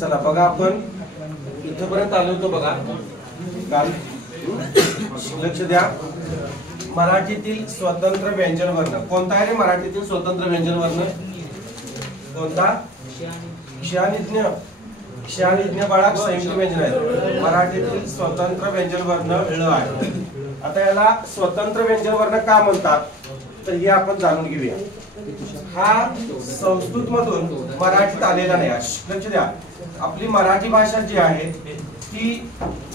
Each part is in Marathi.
चला बघा, आपण इथपर्यंत आलो होतो बघा काल. लक्ष द्या. मराठीतील स्वतंत्र व्यंजन वर्ण कोणता आहे रे? मराठीतील स्वतंत्र व्यंजन वर्ण कोणता? क्षानिज्ञ. क्षानिज्ञ बाळा संयुक्त व्यंजन आहे. मराठीतील स्वतंत्र व्यंजन वर्ण ळ आहे. आता याला स्वतंत्र व्यंजन वर्ण का म्हणतात तर हे आपण जाणून घेऊया. हा संस्कृत मधून मराठीत आलेला नाही. लक्ष द्या, आपली मराठी भाषा जी आहे ती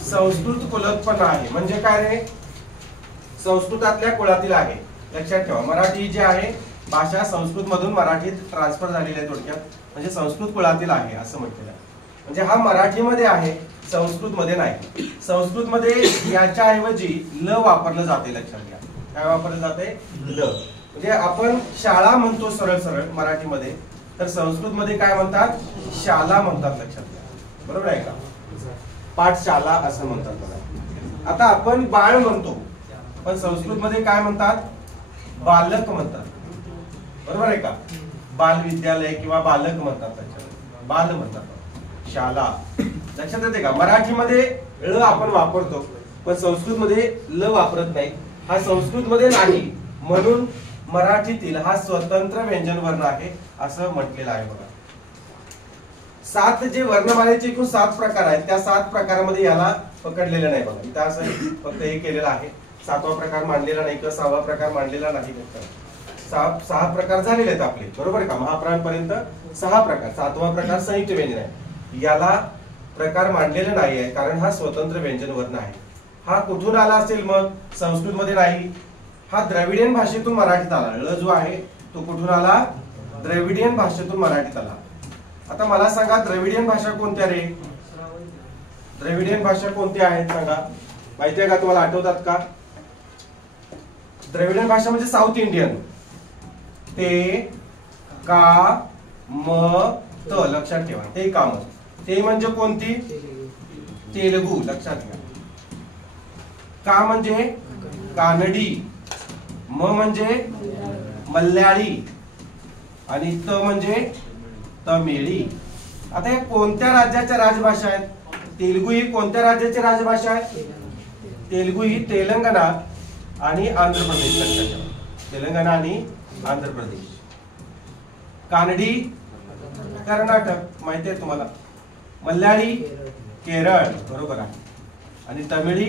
संस्कृत कुलोत्पन्न आहे. म्हणजे काय रे? संस्कृतातल्या कुळातील आहे. लक्षात ठेवा, मराठी जी आहे भाषा संस्कृत मधून मराठीत ट्रान्सफर झालेली आहे. थोडक्यात म्हणजे संस्कृत कुळातील आहे असं म्हटलेलं आहे. म्हणजे हा मराठीमध्ये आहे, संस्कृत मध्ये नाही. संस्कृत मध्ये याच्या ऐवजी ल वापरलं जाते. लक्षात घ्या, काय वापरलं जाते? ल. म्हणजे आपण शाळा म्हणतो सरळ सरळ मराठीमध्ये, तर संस्कृत मध्ये काय म्हणतात? शाला म्हणतात. लक्षात घ्या, बरोबर आहे का? पाठशाला असं म्हणतात बघा. आता आपण बाळ म्हणतो, पण संस्कृत मध्ये काय म्हणतात? बालक म्हणतात. बरोबर आहे का? बाल विद्यालय किंवा बालक म्हणतात, बाल म्हणतात, शाला. लक्षात येते का? मराठीमध्ये ळ आपण वापरतो, पण संस्कृत मध्ये ल वापरत नाही. हा संस्कृत मध्ये नाही, म्हणून मराठीतील हा स्वतंत्र व्यंजन वर्ण आहे असं म्हटलेलं आहे बघा. 7 जे वर्णमालेचे एकूण 7 प्रकार आहेत, त्या 7 प्रकारामध्ये याला पकडलेलं नाही बघा. इथं असं फक्त हे केलेलं आहे. 7वा प्रकार मांडलेला नाही किंवा 6वा प्रकार मांडलेला नाही. 6 प्रकार झालेले आहेत आपले, बरोबर आहे का? महाप्राणापर्यंत 6 प्रकार. 7वा प्रकार संयुक्त व्यंजन आहे. याला प्रकार मांडलेले नाही आहे, कारण हा स्वतंत्र व्यंजन वर्ण आहे. हा कुठून आला असेल मग? संस्कृत मध्ये नाही, हा द्रविडियन भाषेतून मराठीत आला. ळ जो आहे तो कुठून आला? द्रविडियन भाषेतून मराठीत आला. आता मला सांगा, द्रविडियन भाषा कोणत्या रे? द्रविडियन भाषा कोणत्या आहेत सांगा? माहिती आहे का? तुम्हाला आठवतात का? द्रविडियन भाषा म्हणजे साऊथ इंडियन. ते का म त. लक्षात ठेवा, ते का म. ते म्हणजे कोणती? तेलुगू. लक्षात घ्या. का म्हणजे कानडी, म म्हणजे मल्याळी आणि त म्हणजे तमिळी. आता हे कोणत्या राज्याच्या राजभाषा आहेत? तेलुगू ही कोणत्या राज्याची राजभाषा आहे? तेलुगू ही तेलंगणा आणि आंध्र प्रदेश. लक्षात ठेवा, तेलंगणा आणि आंध्र प्रदेश. कानडी कर्नाटक, माहिती आहे तुम्हाला. मल्याळी केरळ, बरोबर आहे. आणि तमिळी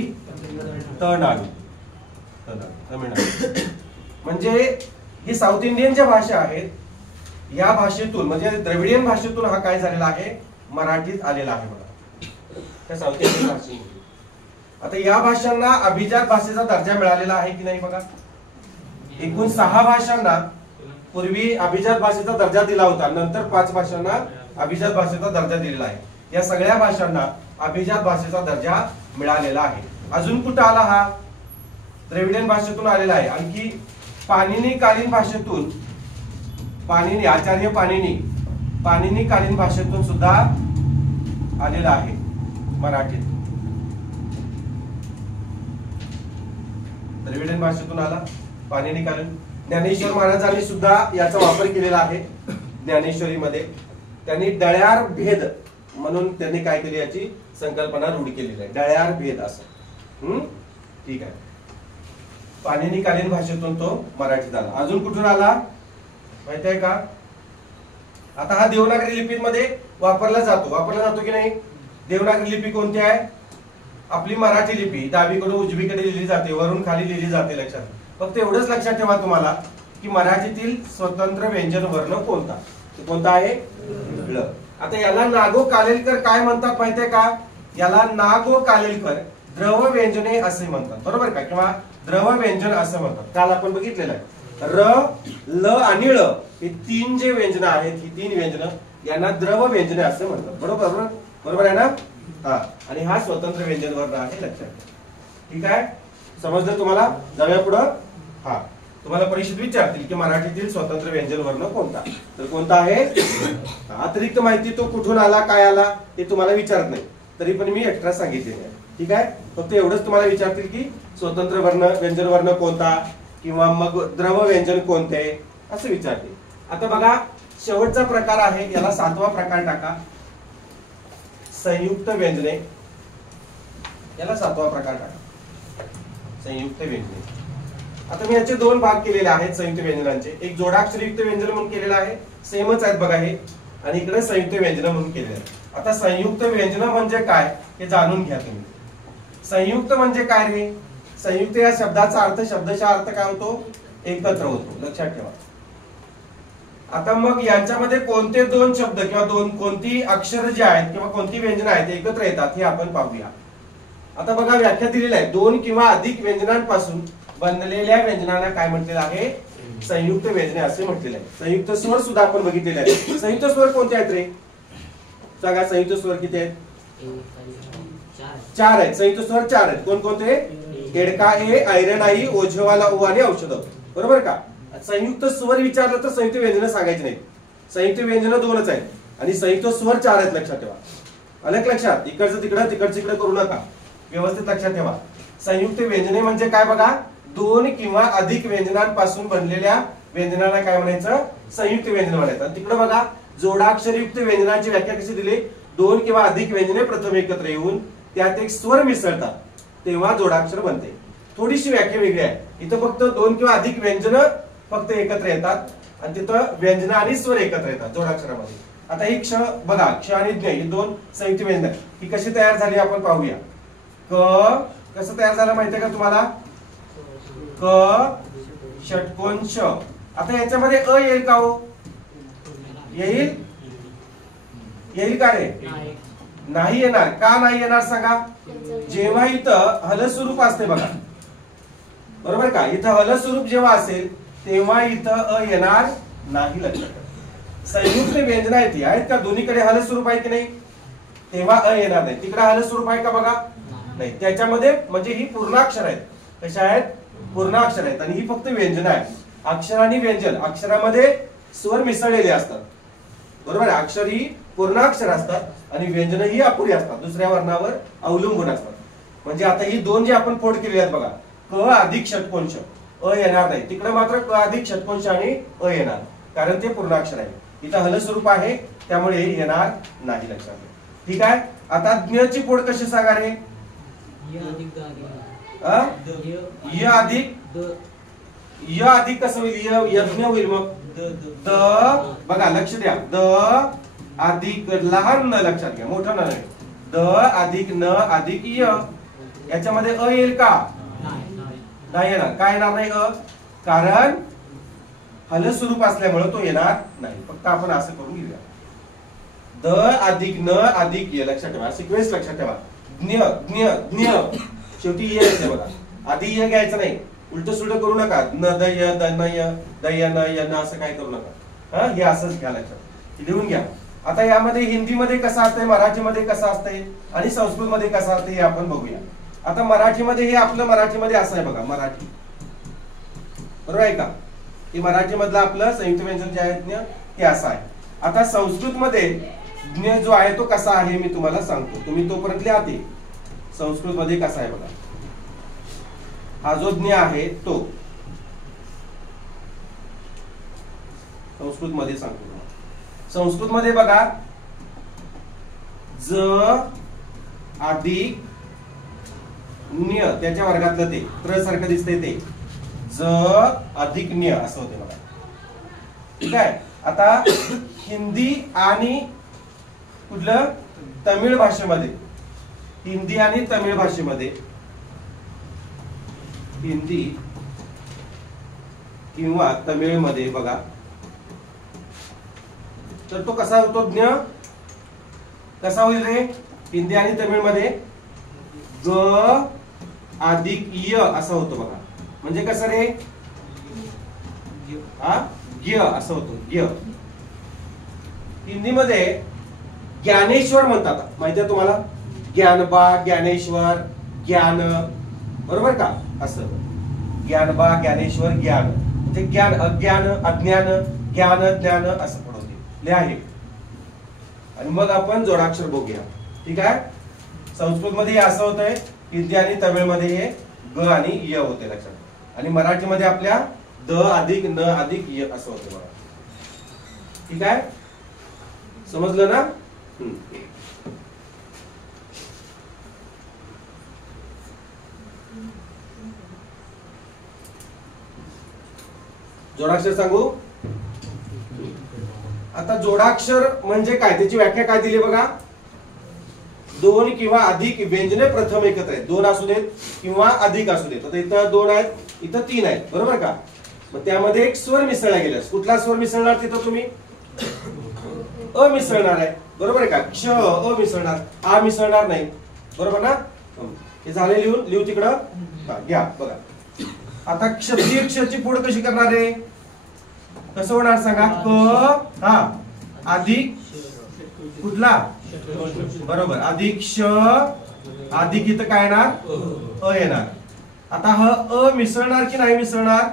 तमिळनाडू. म्हणजे ही साऊथ इंडियन ज्या भाषा आहेत, या भाषेतून म्हणजे द्रविडियन भाषेतून हा काय झालेला आहे? मराठीत आलेला आहे बघा, त्या साऊथ इंडियन भाषेतून. आता या भाषांना अभिजात भाषेचा दर्जा मिळालेला आहे की नाही बघा. एकूण 6 भाषांना पूर्वी अभिजात भाषेचा दर्जा दिला होता, नंतर 5 भाषांना अभिजात भाषेचा दर्जा दिलेला आहे. या सगळ्या भाषांना अभिजात भाषेचा दर्जा मिळालेला आहे. अजून कुठं आला हा? द्रविडियन भाषेतून आलेला आहे. आणखी पाणिनी कालीन भाषेतून, पाणिनी आचार्य पाणिनी कालीन भाषेतून सुद्धा आलेला आहे मराठीत. द्रविडियन भाषेतून आला, पाणिनी कालीन. ज्ञानेश्वर महाराजांनी सुद्धा याचा वापर केलेला आहे. ज्ञानेश्वरीमध्ये त्यांनी डळ्यार भेद म्हणून त्यांनी काय केली, याची संकल्पना रूढ केलेली आहे. डळ्यार भेद असं. ठीक आहे. पाणिनी कालीन भाषेतून तो मराठीत आला. अजून कुठून आला माहिती आहे का? आता हा देवनागरी लिपीमध्ये वापरला जातो की नाही? देवनागरी लिपी कोणती आहे? आपली मराठी लिपी. डावीकडून उजवीकडे लिहिली जाते, वरून खाली लिहिली जाते. लक्षात, फक्त एवढंच लक्षात ठेवा तुम्हाला की मराठीतील स्वतंत्र व्यंजन वर्ण कोणता? कोणता आहे? ळ. आता याला नागो कालेलकर काय म्हणतात माहिती आहे का? याला नागो कालेलकर द्रव व्यंजने असे म्हणतात, बरोबर का? किंवा द्रव व्यंजन असं म्हणतात. काल आपण बघितलेलं आहे. र, ल आणि ळ हे 3 जे व्यंजन आहेत, ही 3 व्यंजन यांना द्रव व्यंजने असे म्हणतात. बरोबर, बरोबर आहे ना? हा. आणि हा स्वतंत्र व्यंजन वर्ण आहे. लक्षात घ्या. ठीक आहे, समजलं तुम्हाला? जाऊया पुढं. हा, तुम्हाला परीक्षेत विचारतील की मराठीतील स्वतंत्र व्यंजन वर्ण कोणता, तर कोणता आहे? अतिरिक्त माहिती तो कुठून आला, काय आला हे तुम्हाला विचारत नाही, तरी पण मी एक्स्ट्रा सांगितले आहे. ठीक आहे, फक्त एवढंच तुम्हाला विचारतील की स्वतंत्र वर्ण व्यंजन वर्ण कोणता किंवा मग द्रव व्यंजन कोणते असं विचारतील. आता बघा, शेवटचा प्रकार आहे, याला 7वा प्रकार टाका. संयुक्त व्यंजने, याला 7वा प्रकार टाका, संयुक्त व्यंजने. आता मी याचे 2 भाग केलेले आहेत संयुक्त व्यंजनांचे. एक जोडाक्षरयुक्त व्यंजन म्हणून केलेलं आहे, सेमच आहेत बघा हे, आणि इकडे संयुक्त व्यंजन म्हणून केलेलं आहे. आता संयुक्त व्यंजन म्हणजे काय हे जाणून घ्या तुम्ही. संयुक्त म्हणजे काय रे? संयुक्त या शब्दाचा अर्थ, शब्दशः अर्थ काय होतो? एकत्र होतो, लक्षात ठेवा. आता मग यांच्यामध्ये कोणते 2 शब्द किंवा कोणती अक्षर जे आहेत किंवा कोणती व्यंजन आहेत एकत्र येतात हे आपण पाहूया. आता बघा व्याख्या दिलेली आहे, 2 किंवा अधिक व्यंजनांपासून बनलेल्या व्यंजनांना काय म्हटलेलं आहे? संयुक्त व्यंजने असे म्हटलेले आहे. संयुक्त स्वर सुद्धा आपण बघितलेले आहेत. संयुक्त स्वर कोणते आहेत रे? सांगा, संयुक्त स्वर किती आहेत? 4 आहेत. संयुक्त स्वर 4 आहेत. कोणकोणते? एडका ए, ऐरण आई, ओझवाला उ आणि औषध, बरोबर का? संयुक्त स्वर विचारलं तर संयुक्त व्यंजन सांगायची नाही. संयुक्त व्यंजन 2च आहेत आणि संयुक्त स्वर 4 आहेत, लक्षात ठेवा. अलग लक्षात, इकडचं तिकडं तिकडचं इकडं करू नका, व्यवस्थित लक्षात ठेवा. संयुक्त व्यंजने म्हणजे काय बघा? 2 किंवा अधिक व्यंजनांपासून बनलेल्या व्यंजनाला काय म्हणायचं? संयुक्त व्यंजन म्हणायचं. तिकडे बघा जोडाक्षरयुक्त व्यंजनाची व्याख्या कशी दिली? 2 किंवा अधिक व्यंजने प्रथम एकत्र येऊन त्यात एक स्वर मिसळतात तेव्हा जोडाक्षर बनते. थोडीशी व्याख्या वेगळी आहे. इथं फक्त 2 किंवा अधिक व्यंजन फक्त एकत्र येतात आणि तिथं व्यंजन आणि स्वर एकत्र येतात जोडाक्षरामध्ये. आता ही क्ष बघा, क्ष आणि ज्ञ ही 2 संयुक्त व्यंजन ही कशी तयार झाली आपण पाहूया. क कसं तयार झालं माहितीये का तुम्हाला? क षटकोन श. आता याच्यामध्ये अ येईल का हो? येईल? येईल का रे? नाही येणार. का नाही येणार सांगा? जेव्हा इथं हलस्वरूप असते बघा, बरोबर का? इथं हलस्वरूप जेव्हा असेल तेव्हा इथं अ येणार नाही, लक्षात. संयुक्त व्यंजन आहेत का? दोन्हीकडे हलस्वरूप आहे की नाही? तेव्हा अ येणार नाही. तिकडे हलस्वरूप आहे का बघा? नाही. त्याच्यामध्ये म्हणजे ही पूर्णाक्षर आहेत. कशा आहेत? पूर्णाक्षर आहेत. आणि ही फक्त व्यंजन आहे. अक्षर आणि व्यंजन, अक्षरामध्ये स्वर मिसळलेले असतात, बरोबर आहे? अक्षर ही पूर्णाक्षर असतात आणि व्यंजन ही अपुरी असतात, दुसऱ्या वर्णावर अवलंबून असतात. म्हणजे आता ही 2 जे आपण फोड केलेले आहेत बघा, क अधिक षटकोनश, अ येणार नाही. तिकडे मात्र क अधिक षटकोनश आणि अ येणार, कारण ते पूर्णाक्षर आहे. इथं हलस्वरूप आहे त्यामुळे येणार नाही, लक्षात घ्या. ठीक आहे. आता ज्ञ ची फोड कशी सांगा रे? य अधिक कसं होईल? यज्ञ होईल. मग द बघा, लक्ष द्या, द अधिक लहान न, लक्षात घ्या, मोठं न. द अधिक न अधिक य, याच्यामध्ये अ येईल का? नाही येणार. काय येणार नाही अ? कारण हलस्वरूप असल्यामुळे तो येणार नाही. फक्त आपण असं करून घेऊया, द अधिक न अधिक य, लक्षात ठेवा. सिक्वेन्स लक्षात ठेवा. ज्ञ ज्ञ ज्ञ शेवटी ये येते बघा, आधी य घ्यायचं नाही. उलट सुलट करू नका. न द य, द न य, द य न य न, असं काय करू नका. हे असंच घ्या, लक्षात लिहून घ्या. आता यामध्ये हिंदीमध्ये कसं असतंय, मराठीमध्ये कसं असतंय आणि संस्कृतमध्ये कसं असतंय हे आपण बघूया. आता मराठीमध्ये हे आपलं मराठीमध्ये असं आहे बघा, मराठी, बरोबर आहे का? हे मराठी मधलं आपलं संयुक्त व्यंजन जे आहे ते असं आहे. आता संस्कृत मध्ये ज्ञ जो आहे तो कसा आहे मी तुम्हाला सांगतो, तुम्ही तोपर्यंत लिहा. ते संस्कृत मध्ये कसा आहे बघा. हा जो ज्ञ आहे तो संस्कृत मध्ये सांगतो. संस्कृत मध्ये बघा, ज अधिक न्य, त्याच्या वर्गातलं ते प्र सारखं दिसतंय ते ज अधिक न्य असं होते बघा. ठीक आहे. आता हिंदी आणि कुठलं तमिळ भाषेमध्ये, हिंदी आणि तमिळ भाषेमध्ये, हिंदी किंवा तमिळ मध्ये बघा, तर तो कसा होतो ज्ञ? कसा होईल रे? हिंदी आणि तमिळ मध्ये ग अधिक य असं होतं बघा. म्हणजे कसं रे? हा ग्य असं होतं, ग्य. हिंदी मध्ये ज्ञानेश्वर म्हणतात, माहिती तुम्हाला? ज्ञानबा, ज्ञानेश्वर, ज्ञान, बरोबर का? असं ज्ञानबा, ज्ञानेश्वर, ज्ञान. ते ज्ञान, अज्ञान, अज्ञान, ज्ञान, ज्ञान असं पडवते. लिहा हे. आणि मग आपण जोडाक्षर बघूया. ठीक आहे. संस्कृत मध्ये असं होतंय, हिंदी आणि तमिळ मध्ये हे ग आणि य होते, लक्षात. आणि मराठी मध्ये आपल्या द अधिक न अधिक य असं होतं बघा. ठीक आहे, समजलं ना? जोडाक्षर सांगू. आता जोडाक्षर म्हणजे काय, त्याची व्याख्या काय दिली बघा. दोन किंवा अधिक व्यंजने प्रथम एकत्र आहेत. दोन असू देत किंवा अधिक असू देत. आता इथं दोन आहेत, इथं तीन आहेत, बरोबर का. मग त्यामध्ये एक स्वर मिसळला गेल्यास कुठला स्वर मिसळणार तिथं तुम्ही. अ मिसळणार आहे, बरोबर आहे का. क्ष अ मिसळणार, आ मिसळणार नाही, बरोबर ना. हे झाले लिहून. लिहू तिकडं घ्या बघा. आता क्षत्रिय क्षची पुढ कशी करणार आहे, कसं होणार सांगा. क हा अधिक कुठला, बरोबर अधिक श अधिक इथं काय येणार अ येणार. आता ह अ मिसळणार की नाही मिसळणार,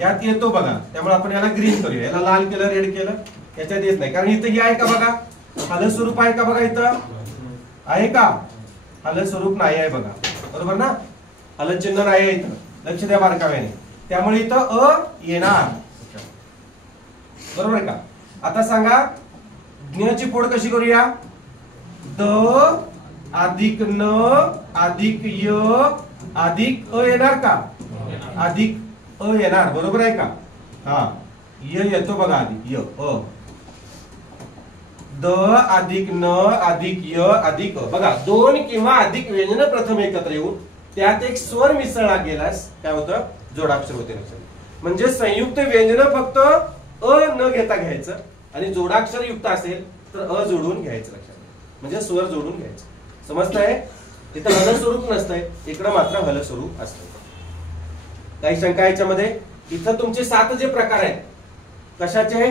यात येतो बघा. त्यामुळे आपण याला ग्रीन करूया, याला लाल केलं रेड केलं, याच्यात येत नाही. कारण इथं ही आहे का बघा, हल स्वरूप आहे का बघा, इथं आहे का हल स्वरूप नाही आहे बघा, बरोबर ना. हल चिन्ह नाही आहे इथं, लक्ष द्या बारकाव्याने. त्यामुळे इथं अ येणार, बरोबर आहे का. आता सांगा ज्ञ ची फोड कशी करूया. द अधिक न अधिक य अधिक अ येणार का, अधिक अ येणार, बरोबर आहे का. हा य येतो बघा आधी, य अ. द अधिक न अधिक य अधिक अ. बघा दोन किंवा अधिक व्यंजन प्रथम एकत्र येऊन त्यात एक स्वर मिसळला गेलास काय होतं, जोडाक्षर होते. म्हणजे संयुक्त व्यंजन फक्त अ न घेता घ्यायचं आणि जोडाक्षर युक्त असेल तर अ जोडून घ्यायचं लक्षात, म्हणजे स्वर जोडून घ्यायचं. समजतंय. इथं हल स्वरूप नसतंय, इकडं मात्र हल स्वरूप असतं. काही शंका याच्यामध्ये. इथं तुमचे 7 जे प्रकार आहेत कशाचे,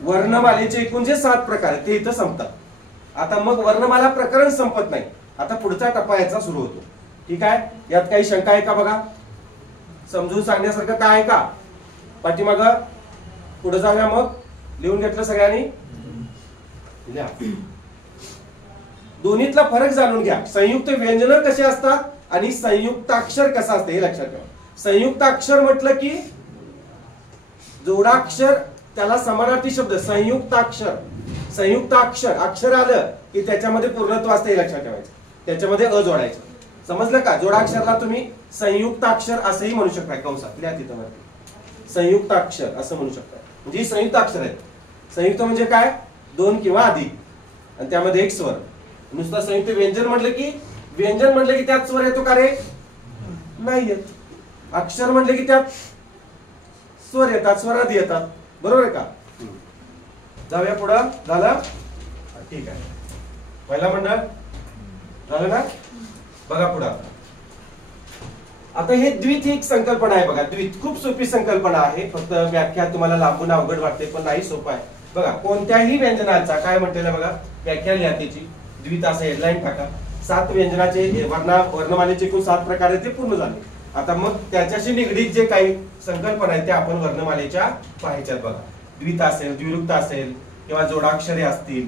वर्णमालेचे एकूण जे 7 प्रकार आहेत ते इथं संपतात. आता मग वर्णमाला प्रकरण संपत नाही, आता पुढचा टप्पा याचा सुरू होतो. ठीक आहे. यात काही शंका आहे का बघा, समजून सांगण्यासारखं काय आहे का पाठीमाग. पुढे जाऊया मग. लिहून घेतलं सगळ्यांनी. दोन्हीतला फरक जाणून घ्या. संयुक्त व्यंजन कसे असतात आणि संयुक्ताक्षर कसं असतं हे लक्षात ठेवा. संयुक्ताक्षर म्हटलं की जोडाक्षर त्याला समानार्थी शब्द संयुक्ताक्षर. संयुक्ताक्षर अक्षर आलं की त्याच्यामध्ये पूर्णत्व असतं हे लक्षात ठेवायचं, त्याच्यामध्ये अ जोडायचं. समजलं का. जोडाक्षरला तुम्ही संयुक्ताक्षर असंही म्हणू शकता, कंसात लिहा तिथं वरती संयुक्ताक्षर असं म्हणू शकता. म्हणजे ही संयुक्त अक्षर आहेत. संयुक्त म्हणजे काय, दोन किंवा अधिक आणि त्यामध्ये एक स्वर. नुसतं संयुक्त व्यंजन म्हटलं की, व्यंजन म्हटलं की त्यात स्वर येतो का रे, नाही येत. अक्षर म्हटले की त्यात स्वर येतात, स्वरादी येतात, बरोबर आहे का. जाऊया पुढं. झालं, ठीक आहे. पहिला मंडळ झालं ना. बघा पुढं. आता हे द्वित ही एक संकल्पना आहे बघा. द्वित खूप सोपी संकल्पना आहे, फक्त व्याख्या तुम्हाला लांबून अवघड वाटते पण नाही, सोपं आहे बघा. कोणत्याही व्यंजनाचा काय म्हटलेलं बघा, व्याख्या लिहा त्याची. द्वित असं हेडलाईन टाका. 7 व्यंजनाचे वर्णमालेचे एकूण 7 प्रकार आहेत ते पूर्ण झाले. आता मग त्याच्याशी निगडीत जे काही संकल्पना आहेत त्या आपण वर्णमालेच्या पाहायच्यात बघा. द्वित असेल, द्विरुक्त असेल किंवा जोडाक्षरे असतील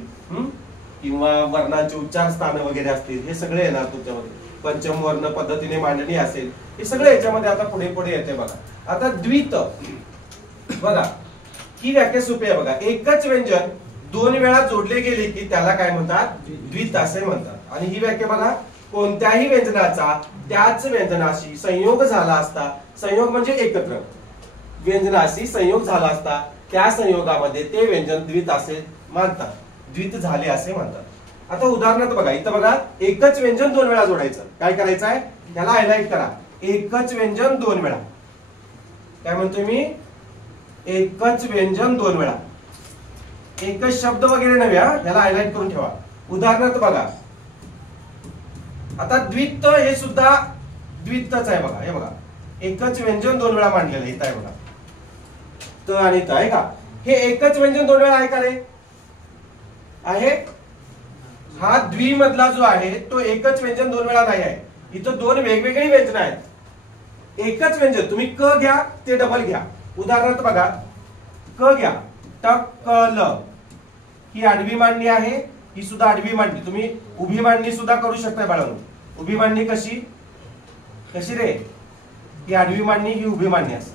किंवा वर्णांचे उच्चार स्थान वगैरे असतील, हे सगळे येणार तुमच्यामध्ये. पंचम वर्ण पद्धतीने मांडणी असेल, हे सगळे याच्यामध्ये आता पुढे पुढे येते बघा. आता द्वित बघा, ही व्याख्या सोपी आहे बघा. एकच व्यंजन 2 वेळा जोडले गेले की त्याला काय म्हणतात, द्वित असे म्हणतात. आणि ही व्याख्या बघा, कोणत्याही व्यंजनाचा त्याच व्यंजनाशी संयोग झाला असता, संयोग म्हणजे एकत्र, व्यंजनाशी संयोग झाला असता त्या संयोगामध्ये ते व्यंजन द्वित असे मानतात, द्वित झाले असे म्हणतात. आता उदाहरणार्थ बघा, इथं बघा, एकच व्यंजन 2 वेळा जोडायचं. काय करायचं आहे, त्याला हायलाइट करा. एकच व्यंजन 2 वेळा. काय म्हणतोय मी, एकच व्यंजन 2 वेळा. एकच शब्द वगैरे नव्हे, याला हायलाइट करून ठेवा. उदाहरणार्थ बघा, आता द्वित हे सुद्धा द्वितच आहे बघा. हे बघा, एकच व्यंजन 2 वेळा मांडलेलं आहे. इथं आहे बघा, त आणि त आहे का. हे एकच व्यंजन 2 वेळा आहे का रे, आहे. हा द्वि मधला जो आहे तो एकच व्यंजन 2 वेळा नाही आहे. इथं 2 वेगवेगळी व्यंजन आहेत. एकच व्यंजन तुम्ही क घ्या ते डबल घ्या. उदाहरणार्थ बघा, क घ्या, टक्कल. ही आडवी मांडणी आहे, ही सुद्धा आडवी मांडणी. तुम्ही उभी मांडणी सुद्धा करू शकता बाळांनो. उभी मांडणी कशी कशी रे, ही आडवी मांडणी, ही उभी मांडणी असं,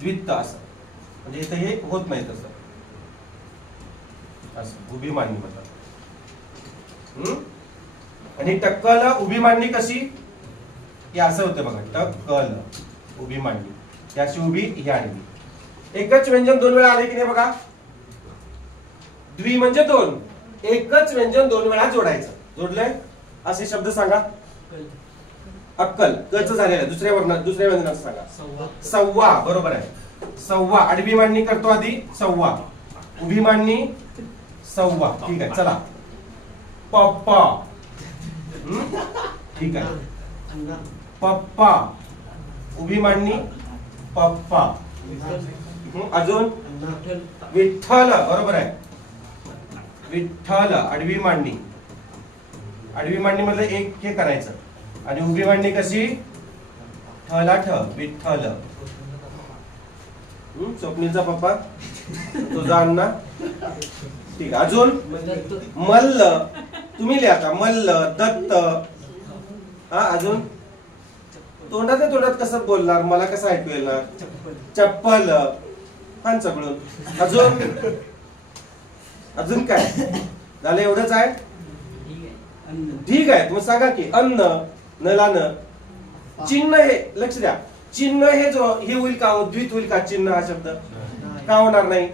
द्वित असं. म्हणजे इथं हे होत नाही तसं, असं उभी मांडणी म्हणतात. आणि टक्कल उभी मांडणी कशी, हे असं होतं बघा. टक्कल उभी मांडणी, त्याची उभी ही आडवी. एकच व्यंजन दोन वेळा आले की नाही बघा. द्वि म्हणजे दोन, एकच व्यंजन दोन वेळा जोडायचं. जोडलंय असे शब्द सांगा. अक्कल कच झालेलं आहे. दुसऱ्या व्यंजनाचं सांगा. सव्वा बरोबर आहे. सव्वा आडवी मांडणी करतो आधी. सव्वा उभी मांडणी सव्वा. ठीक आहे चला. पप्पा ठीक आहे. पप्पा उभी मांडणी पप्पा. अजून विठ्ठल बरोबर आहे. विठ्ठल आडवी मांडणी. आडवी मांडणी मधलं एक हे करायचं आणि उभी मांडणी कशी ठला ठ विठ्ठल. स्वप्नीलचा पप्पा तुझा अण्णा. ठीक आहे. अजून मल्ल तुम्ही लिहा आता. मल्ल दत्त. हा अजून तोंडाच्या तोंडात कसं बोलणार मला कसं ऐकू येणार. चप्पल हा सगळं. अजून काय झालं एवढंच आहे. ठीक आहे तुम्ही सांगा की अन्न नलान. चिन्ह हे लक्ष द्या. चिन्ह हे जो हे होईल का द्वित होईल का चिन्ह हा शब्द का होणार नाही.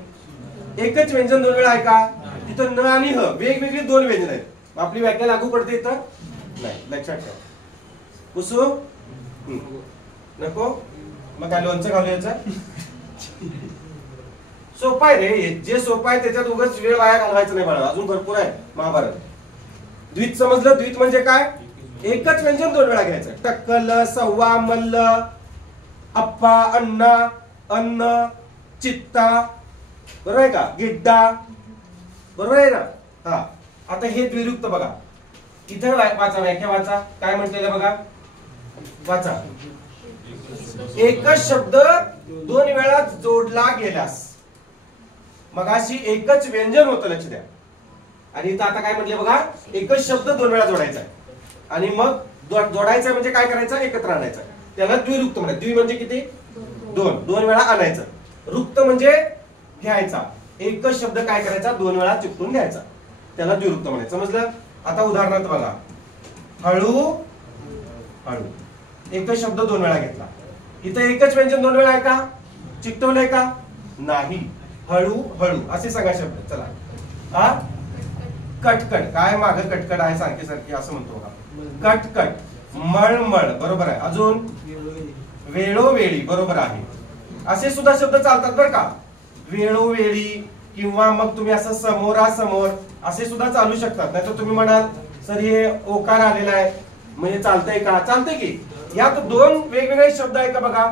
एकच व्यंजन दोन वेळा आहे का. तिथं न आणि ह वेगवेगळी दोन व्यंजन आहेत. आपली व्याख्या लागू पडते इथं नाही. लक्षात ठेवा. पुसू नको मग काय लोणचं घालू याचं. सोपं आहे रे. जे सोपं आहे त्याच्यात उगाच वेळ वाया घालवायचं नाही बाळा. अजून भरपूर आहे महाभारत. द्वित समजलं. द्वित म्हणजे काय एकच व्यंजन दोन वेळा घ्यायचं. टक्कल सव्वा मल्ल अप्पा अण्णा अन्न चित्ता बरोबर आहे का. गिड्डा बरोबर आहे ना. हा आता हे द्विरुक्त बघा. इथे वाचा व्याख्या वाचा. काय म्हटलेलं बघा वाचा. एकच शब्द दोन वेळा जोडला गेल्यास. मगाशी एकच व्यंजन होतं लक्ष द्या. आणि इथं आता काय म्हटले बघा एकच शब्द दोन वेळा जोडायचा आहे. आणि मग जोडायचा म्हणजे काय करायचं एकत्र आणायचं. त्याला द्विरुक्त म्हणतात. द्वि म्हणजे किती दोन. दोन वेळा आणायचं. रुक्त म्हणजे घ्यायचा. एकच शब्द काय करायचा दोन वेळा चिकटून घ्यायचा. त्याला द्विरुक्त म्हणायचं. समजलं. आता उदाहरणार्थ बघा. हळू हळू एकच शब्द दोन वेळा घेतला. इथं एकच व्यंजन दोन वेळा आहे का चिकटवलंय का नाही. हळू हळू असे सांगा शब्द. चला. हा कटकट काय माग कटकट आहे सारखी सारखी असं म्हणतो बघा. कटकट मळमळ बरोबर आहे. अजून वेळोवेळी बरोबर आहे. असे सुद्धा शब्द चालतात बरं का. वेळोवेळी किंवा मग तुम्ही असं समोरासमोर असे सुद्धा चालू शकतात. नाही तर तुम्ही म्हणाल सर हे ओकार आलेला आहे म्हणजे चालतंय का. चालतंय की. यात दोन वेगवेगळे शब्द आहेत का बघा.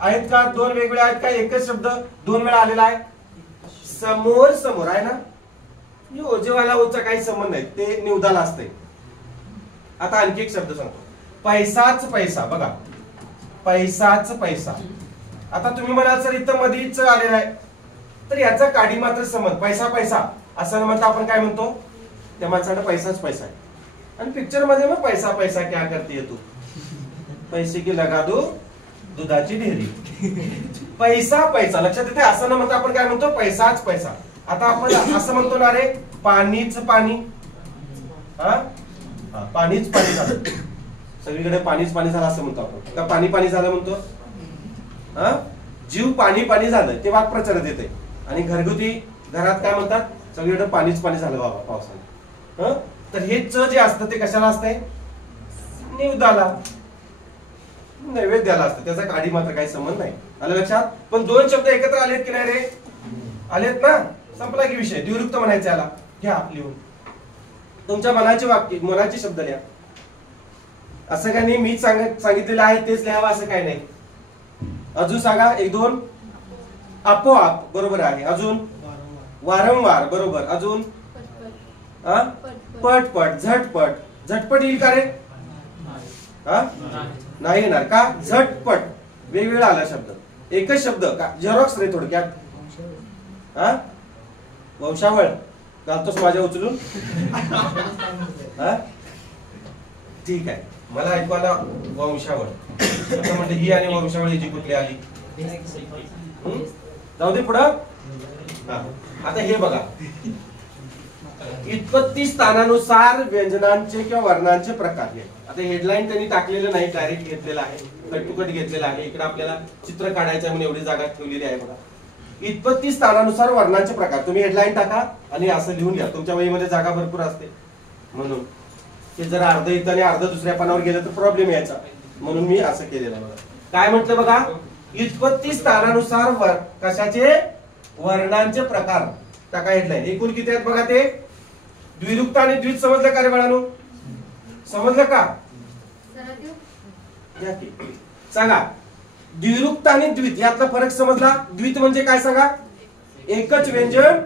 आहेत का दोन वेगवेगळे आहेत का. एकच शब्द दोन वेळा आलेला आहे. समोर समोर आहे ना. ओजेवाला ओचा काही संबंध नाही. ते निवदाला असते. आता आणखी एक शब्द सांगतो. पैसाच पैसा बघा. पैसाच पैसा. आता तुम्ही म्हणाल सर इथं मधीच आलेला आहे तर याचा काडी मात्र संबंध पैसा पैसा असं म्हणता आपण काय म्हणतो त्या माणसाला पैसाच पैसा आहे. आणि पिक्चर मध्ये मग पैसा पैसा क्या करते तू पैसे की लगा दो दुधाची डेअरी. पैसा पैसा लक्षात येते. असं न म्हणता आपण काय म्हणतो पैसाच पैसा. आता आपण असं म्हणतो ना रे पाणीच पाणी. हा पाणीच पाणी झालं. सगळीकडे पाणीच पाणी झालं असं म्हणतो आपण का पाणी पाणी झालं म्हणतो. हा जीव पाणी पाणी झालं ते वाक् प्रचारात येते. आणि घरगुती घरात काय म्हणतात सगळीकडे पाणीच पाणी झालं बाबा पावसाने. तर हे च जे असतं ते कशाला असतंय निवदाला नैवेद्याला असतं. त्याचा काडी मात्र काही संबंध नाही. आलं लक्षात. पण दोन शब्द एकत्र आलेत की नाही रे. आलेत ना. संपला की विषय. द्विरुक्त म्हणायचं याला. घ्या लिहून. तुमच्या मनाचे वाक्य मनाचे शब्द लिहा. असं काय नाही मीच सांगितलेलं आहे तेच लिहावं असं काय नाही. अजून सांगा एक दोन. आपोआप बरोबर आहे. अजून वारंवार बरोबर. अजून पटपट झटपट. झटपट येईल का रे. हा नाही येणार का. झटपट वेगवेगळा आला शब्द. एकच शब्द का झेरॉक्स रे थोडक्यात. हा वंशावळ घालतोस माझ्या उचलून. ठीक आहे मला ऐकवायला वंशावळ असं म्हणते ही आणि वंशावळ याची कुठली आली. जाऊ दे पुढं. आता हे बघा उत्पत्ती स्थानानुसार व्यंजनांचे किंवा वर्णांचे प्रकार. आता हेडलाईन त्यांनी टाकलेलं नाही डायरेक्ट घेतलेलं आहे. कट टू कट घेतलेला आहे. इकडे आपल्याला चित्र काढायचं म्हणून एवढी जागा ठेवलेली आहे बघा. व्युत्पत्ती स्थानानुसार वर्णांचे प्रकार तुम्ही हेडलाईन टाका आणि असं लिहून घ्या. तुमच्या वहीमध्ये जागा भरपूर असते म्हणून हे जर अर्ध इथं आणि अर्ध दुसऱ्या पानावर गेलं तर प्रॉब्लेम यायचा, म्हणून मी असं केलेलं आहे. काय म्हटलं बघा, व्युत्पत्ती स्थानानुसार कशाचे वर्णांचे प्रकार टाका हेडलाईन. एकूण किती आहेत बघा ते. द्विरुक्त आणि द्वित समजलं का रे बाळांनो? समजलं का? सांगा. द्विरुक्त आणि द्वित यातला फरक समजला. द्वित म्हणजे काय सांगा? एकच व्यंजन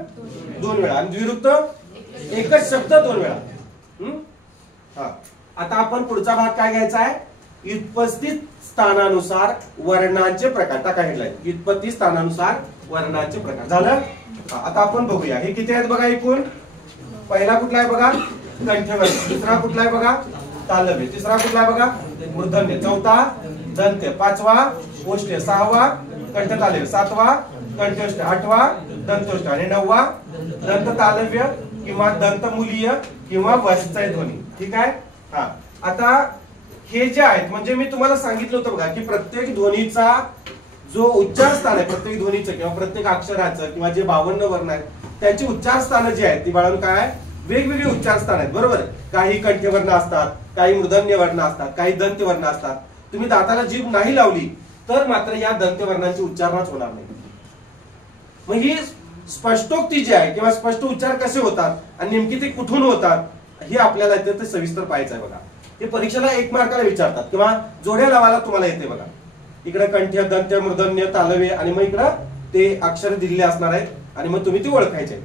दोन वेळा. आणि द्विरुक्त एकच शब्द दोन वेळा. आता आपण पुढचा भाग काय घ्यायचा आहे? व्युत्पत्ती स्थानानुसार वर्णांचे प्रकार टाका हेडलाईन. व्युत्पत्ती स्थानानुसार वर्णांचे प्रकार झालं. आता आपण बघूया हे किती आहेत बघा एकूण. पहिला कुठला आहे बघा? कंठ्यवर्ण. दुसरा कुठला आहे बघा? तालव्य. तिसरा कुठला आहे बघा? मूर्धन्य. चौथा दंत्य. पाचवा ओष्ठ्य. सहावा कंठ तालव्य. सातवा कंठ्योष्ठ. आठवा दंतोष्ठ. आणि नववा दंत तालव्य किंवा दंतमूलीय किंवा वस्त्य ध्वनी. ठीक आहे. आता हे जे आहेत म्हणजे मी तुम्हाला सांगितलं होतं बघा की प्रत्येक ध्वनीचा जो उच्चार स्थान आहे, प्रत्येक ध्वनीचं किंवा प्रत्येक अक्षराचं किंवा जे 52 वर्ण आहेत त्यांची उच्चार स्थानं जी आहेत ती बाळांनो काय वेगवेगळे उच्चार स्थान आहेत. बरोबर. काही कंठ्यवर्ण असतात, काही मूर्धन्य वर्ण असतात, काही दंत्यवर्ण असतात. तुम्ही दाताला जीभ नाही लावली तर मात्र या दंत्यवर्णांची उच्चारणच होणार नाही. मग ही स्पष्टोक्ती जी आहे किंवा स्पष्ट उच्चार कसे होतात आणि नेमकी ते कुठून होतात हे आपल्याला इथे सविस्तर पाहायचं आहे बघा. हे परीक्षेला 1 मार्काला विचारतात किंवा जोड्या लावायला तुम्हाला येते बघा. इकडे कंठ्य, दंत्य, मूर्धन्य, तालव्य आणि मग इकडे ते अक्षर दिलेले असणार आहेत आणि मग तुम्ही ते ओळखायचे.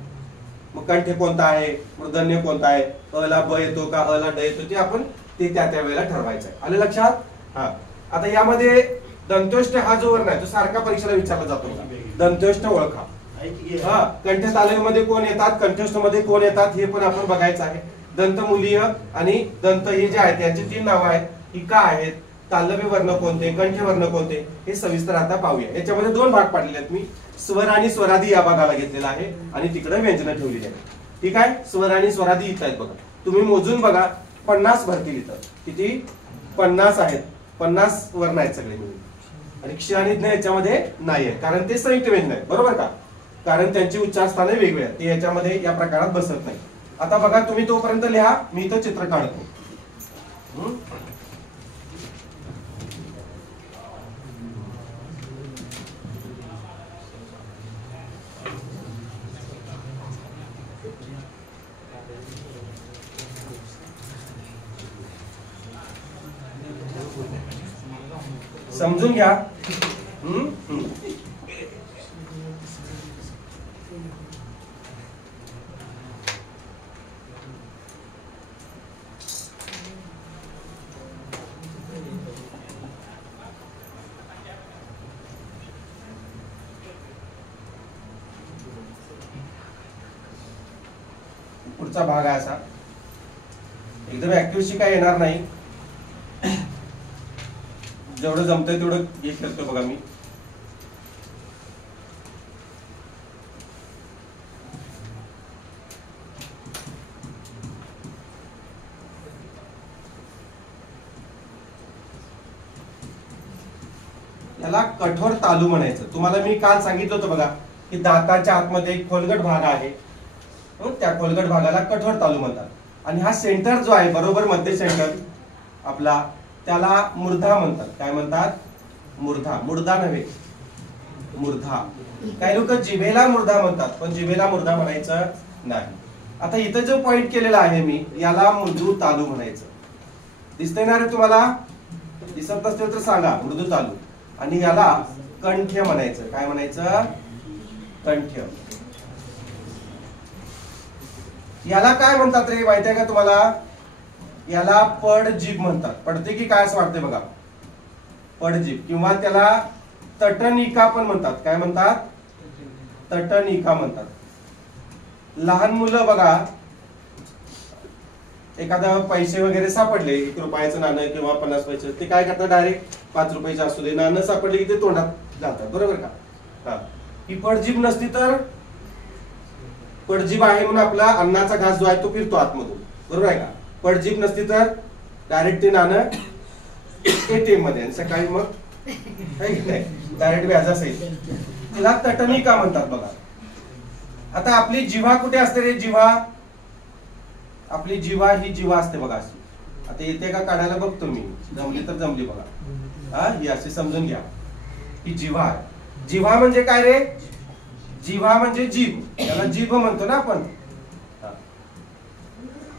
मग कंठ्य कोणता आहे, मूर्धन्य कोणता आहे, अ ला ब येतो का, अ ला ड येतो ते आपण ते त्या वेळेला ठरवायचं आहे. आले लक्षात? आता यामध्ये दंतोष्ठ हा जो वर्ण आहे तो सारखा परीक्षेला विचारला जातो. दंतोष्ठ ओळखा. कंठ तालव्यमध्ये कोण येतात, कंठस्थ मध्ये कोण येतात हे पण आपण बघायचं आहे. दंतमूलीय आणि दंत हे जे आहेत यांची 3 नावं आहेत. ही का आहेत, तालव्य वर्ण कोणते, कंठ वर्ण कोणते हे सविस्तर आता पाहूया. याच्यामध्ये 2 भाग पाडलेले आहेत. मी स्वर आणि स्वरादी या भागाला घेतलेला आहे आणि तिकडे व्यंजन ठेवलेली आहेत. ठीक आहे. स्वर आणि स्वरादी इथं आहेत बघा. तुम्ही मोजून बघा 50 भरतील इथं. किती? 50 आहेत. 50 वर्ण आहेत सगळे मिळून. आणि क्ष आणि ज्ञ याच्यामध्ये नाही आहे कारण ते संयुक्त व्यंजन आहेत. बरोबर का? कारण त्यांची उच्चार स्थाने वेगवेगळी आहेत. ते याच्यामध्ये या प्रकारात बसत नाही. आता बघा तुम्ही तोपर्यंत लिहा, मी इथं चित्र काढतो. समजून घ्या. पुढचा भाग आहे असा एकदम ऍक्युरेसी काय येणार नाही. जेवढं जमतंय तेवढं हे करतो बघा मी. याला कठोर तालू म्हणायचं. तुम्हाला मी काल सांगितलं होतं बघा की दाताच्या आतमध्ये एक खोलगट भाग आहे, त्या खोलगट भागाला कठोर तालू म्हणतात. आणि हा सेंटर जो आहे बरोबर मध्य सेंटर आपला त्याला मूर्धा म्हणतात. काय म्हणतात? मूर्धा. मुर्दा नव्हे, मूर्धा. काही लोक जिभेला मूर्धा म्हणतात पण जिभेला मूर्धा म्हणायचं नाही. आता इथं जो पॉइंट केलेला आहे मी याला मृदू तालू म्हणायचं. दिसतंय ना रे तुम्हाला? दिसत नसेल तर सांगा. मृदू तालू. आणि याला कंठ्य म्हणायचं. काय म्हणायचं? कंठ्य. याला काय म्हणतात रे माहिती आहे का तुम्हाला? याला पडजीभ म्हणतात. पडते की काय असं वाटतंय बघा. पडजीभ किंवा त्याला तटनिका पण म्हणतात. काय म्हणतात? तटनिका म्हणतात. लहान मुलं बघा एखादा पैसे वगैरे सापडले, 1 रुपयाचं नाणं किंवा 50 पैसे, ते काय करतात डायरेक्ट 5 रुपयाचं असू दे नाणं सापडले की ते तोंडात जातात. बरोबर का? ही पडजीभ नसती तर पडजीभ आहे म्हणून आपला अन्नाचा घास जो आहे तो फिरतो आतमधून. बरोबर आहे का? पडजीभ नसती तर डायरेक्ट ते नाणं ATM मध्ये, सकाळी मग डायरेक्ट व्याजा सहित. तिला तटनिका म्हणतात बघा. आता आपली जिव्हा कुठे असते रे? जिव्हा, आपली जिव्हा ही जिव्हा असते बघा अशी. आता येते का काढायला बघतो मी, जमली तर जमली बघा. हा, ही अशी समजून घ्या. ही जिव्हा आहे. जिव्हा म्हणजे काय रे? जिव्हा म्हणजे जीभ, याला जीभ म्हणतो ना आपण.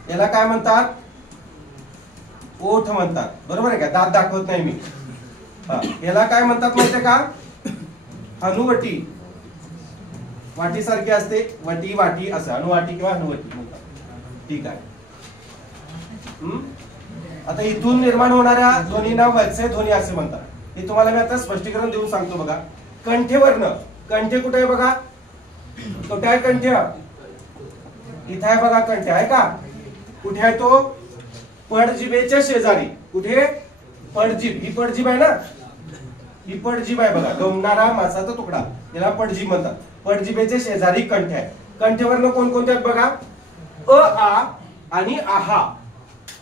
याला काय म्हणतात? ओठ म्हणतात, बरोबर आहे का? दात दाखवत नाही मी. याला काय म्हणतात माहितीये का? अनुवटी. वाटी सारखी असते, वटी वाटी असं, अनुवाटी किंवा अनुवटी म्हणतात. ठीक आहे. आता इथून निर्माण होणाऱ्या ध्वनींना वत्सय ध्वनी असे म्हणतात. हे तुम्हाला मी आता स्पष्टीकरण देऊन सांगतो बघा. कंठेवर्ण, कंठे कुठे आहे बघा? कुठे आहे कंठ? इथे आहे बघा कंठ, आहे का? कुठे आहे तो? पडजिभेच्या शेजारी. कुठे? पडजीभ. ही पडजीभ आहे ना, ही पडजीभ आहे बघा. गमणारा मांसाचा तुकडा, याला पडजीभ म्हणतात. पडजिभेच्या शेजारी कंठ आहे. कंठेवर्ण कोणकोणते आहेत बघा? अ, आ आणि आहा.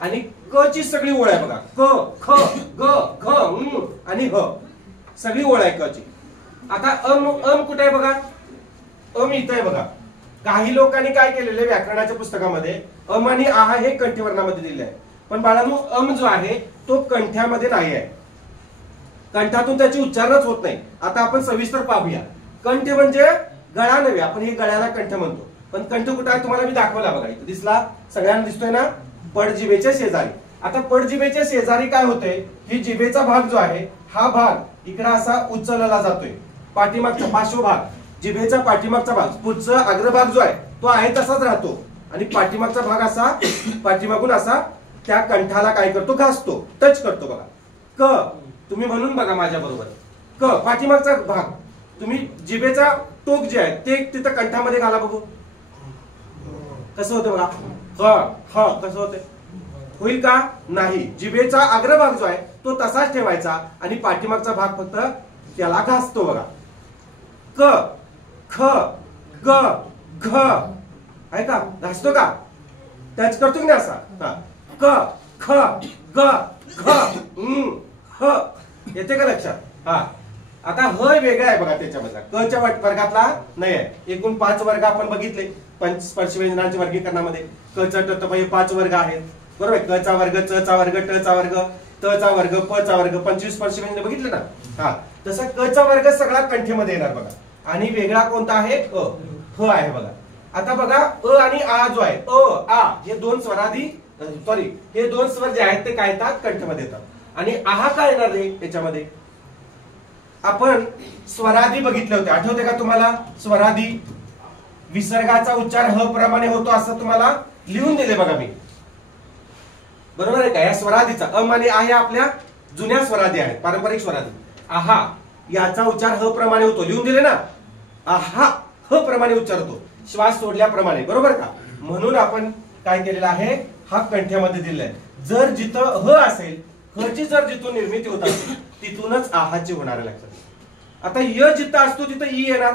आणि क ची सगळी ओळ आहे बघा. क, ख, ग, घ आणि ह, सगळी ओळ आहे क ची. आता अम, अम कुठे आहे बघा? अम इथं आहे बघा. काही लोकांनी काय केलेले व्याकरणाच्या पुस्तकामध्ये अम आणि आहा हे कंठवर्णामध्ये दिले आहे. पण बाळांनो, अम जो आहे तो कंठ्यामध्ये नाही आहे. कंठातून त्याची उच्चारणच होत नाही. आता आपण सविस्तर पाहूया. कंठ म्हणजे गळा नव्हे, आपण हे गळ्याला कंठ म्हणतो. पण कंठ कुठे आहे तुम्हाला मी दाखवला बघा. इथे दिसला, सगळ्यांना दिसतोय ना? पडजिभेच्या शेजारी. आता पडजिभेच्या शेजारी काय होतंय? ही जिभेचा भाग जो आहे, हा भाग इकडे असा उचलला जातोय. पाठीमागचा पार्श्वभाग, जिभेचा पाठीमागचा भाग, पुढचा अग्रभाग जो आहे तो आहे तसाच राहतो. आणि पाठीमागचा भाग असा पाठीमागून असा त्या कंठाला काय करतो? घासतो, टच करतो बघा. क, तुम्ही म्हणून बघा माझ्या बरोबर. क, पाठीमागचा भाग. तुम्ही जिभेचा टोक जे आहे ते तिथं कंठामध्ये घाला बघू. कसं होतं बघा? ह, कसं होतं? होईल का? नाही. जिभेचा अग्रभाग जो आहे तो तसाच ठेवायचा आणि पाठीमागचा भाग फक्त त्याला घासतो बघा. क, ख, ग, घ, आहे का? घासतो का? टच करतो की नाही असा? क, ख, ग, घ, ह. येते का लक्षात? हा. आता ह वेगळा आहे बघा त्याच्यामधला, क च्या वर्गातला नाही आहे. एकूण 5 वर्ग आपण बघितले स्पर्श व्यंजनांच्या वर्गीकरणामध्ये. क च ट हे 5 वर्ग आहेत, बरोबर? क चा वर्ग, च चा वर्ग, ट चा वर्ग, त चा वर्ग, प चा वर्ग, 25 स्पर्श व्यंजन बघितले ना? हा. तसं क चा वर्ग सगळा कंठेमध्ये येणार बघा. आणि वेगळा कोणता आहे? अ, ह आहे बघा. आता बघा, अ आणि आ जो आहे, अ, आ हे दोन स्वरादी, सॉरी, हे दोन स्वर जे आहेत ते काय येतात? कंठमध्ये येतात. आणि आहा काय येणार रे त्याच्यामध्ये? आपण स्वरादी बघितले होते, आठवते का तुम्हाला? स्वरादी विसर्गाचा उच्चार ह प्रमाणे होतो असं तुम्हाला लिहून दिले बघा मी, बरोबर आहे का? या स्वरादीचा अम आणि आ या आपल्या जुन्या स्वरादी आहेत, पारंपरिक स्वरादी. आहा याचा उच्चार ह प्रमाणे होतो, लिहून दिले ना? आहा ह प्रमाणे उच्चार होतो, श्वास सोडल्याप्रमाणे, बरोबर का? म्हणून आपण काय केलेलं आहे? हा कंठ्यामध्ये दिलाय. जर जिथं ह असेल, ह ची जर जिथून निर्मिती होत असेल तिथूनच आहाची होणार आहे. लक्षात. आता य जिथं असतो तिथं ई येणार,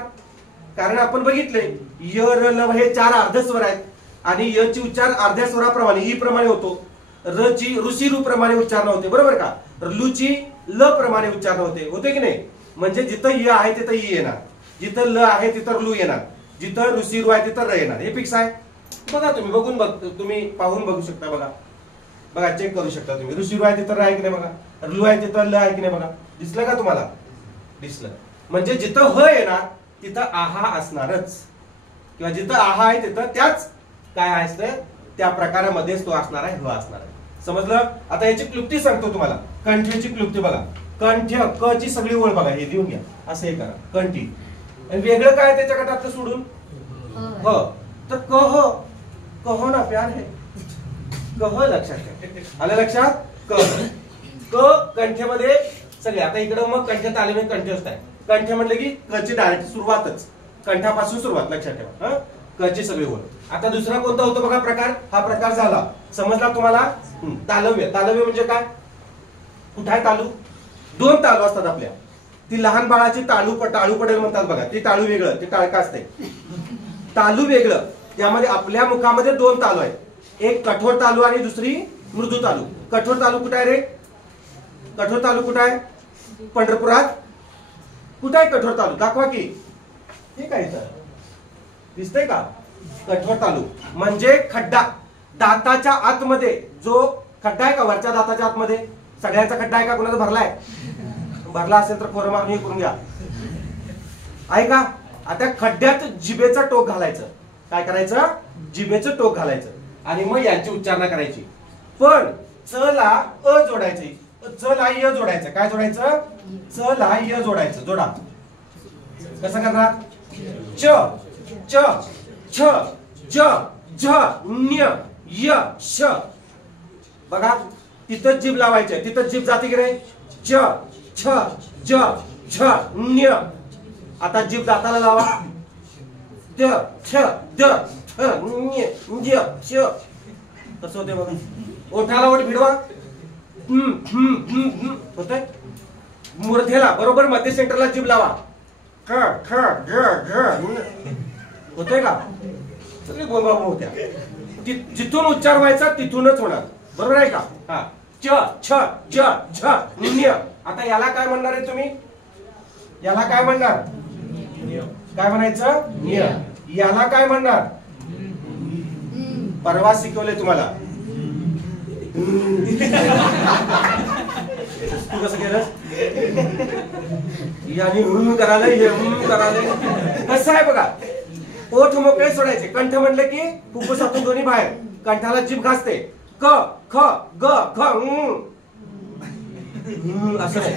कारण आपण बघितले य र ल हे 4 अर्ध स्वर आहेत आणि य ची उच्चार अर्ध्या स्वराप्रमाणे ई प्रमाणे होतो. र ची ऋषी रू प्रमाणे उच्चारण होते, बरोबर का? लू ची ल प्रमाणे उच्चारण होते की नाही? म्हणजे जिथं य आहे तिथं ई येणार, जिथं ल आहे तिथं लू येणार, जिथं ऋषी रू आहे तिथं र येणार. हे फिक्स आहे बघा. तुम्ही पाहून बघू शकता बघा. बघा, चेक करू शकता तुम्ही. ऋषी रू आहे तिथं र आहे की नाही बघा, लू आहे तिथं ल आहे की नाही बघा. दिसलं का तुम्हाला? दिसलं. म्हणजे जिथं ह येणार तिथं आहा असणारच, किंवा जिथं आहा आहे तिथं त्याच काय असतं त्या प्रकारामध्येच तो असणार आहे, ह असणार आहे. समजलं? आता याची क्लुप्ती सांगतो तुम्हाला. कंठ्याची क्लुप्ती बघा. कंठ क ची सगळी ओळ बघा, हे लिहून घ्या. असं हे करा, कंठी. आणि वेगळं काय त्याच्या गटात सोडून? ह. तर कह, कहो ना प्यार है, कह. लक्षात घ्या. आलं लक्षात? कह. क कंठ्यामध्ये सगळे. आता इकडं मग कंठ तालीम कंठ असत आहे. कंठ म्हटलं की क ची डायरेक्ट सुरुवातच, कंठापासून सुरुवात. लक्षात ठेवा. क ची सगळी ओळ. आता दुसरा कोणता होतो बघा प्रकार? हा प्रकार झाला, समजला तुम्हाला? तालव्य. तालव्य म्हणजे काय? कुठे आहे तालू? 2 तालू असतात आपल्या. ती लहान बाळाची टाळू पडेल म्हणतात बघा. ती टाळू वेगळं, ते टाळका असते. तालू वेगळं. त्यामध्ये आपल्या मुखामध्ये 2 तालू आहेत, एक कठोर तालू आणि दुसरी मृदू तालू. कठोर तालू कुठे आहे रे? कठोर तालू कुठं आहे? पंढरपुरात. कुठं आहे कठोर तालू? दाखवा की. हे काय इथं दिसतंय का? कठोर तालू म्हणजे खड्डा दाताच्या आतमध्ये. जो खड्डा आहे का वरच्या दाताच्या आतमध्ये, सगळ्यांचा खड्डा आहे का? कुणाचा भरलाय? भरला असेल तर खोरं मारून हे करून घ्या. आहे का? आता खड्ड्यात जिभेचं टोक घालायचं. काय करायचं? जिभेचं टोक घालायचं आणि मग यांची उच्चारणा करायची. पण च ला अ जोडायची. च ला य जोडायचं. काय जोडायचं? च ला य जोडायचं. जोडा. कसं करणार? च च छ ज झ न्य य श. बघा तिथं जीभ लावायचं. तिथं जीभ जाते की नाही? च छ ज झ न्य. आता जीभ दाताला लावा. द छ द थ न्य य श. कसं होते बघा? ओठाला ओठ भिडवा. होतंय? मूर्धेला बरोबर मध्य सेंटरला जीभ लावा. ख ख ग ग. होतंय का? सगळे गोंगाळ होत्या. जिथून उच्चार व्हायचा तिथूनच होणार. बरोबर आहे का? हा. च छ ज झ न्य. आता याला काय म्हणणार आहे तुम्ही? याला काय म्हणणार? काय म्हणायचं? न्य. याला काय म्हणणार? परवा शिकवले तुम्हाला. तू कसं केलं? याने करायला कसं आहे बघा. ओठ मोकळे सोडायचे. कंठ म्हणले की फुफ्फुसातून दोन्ही बाहेर. कंठाला जीभ घासते. क ख ग घ असं नाही.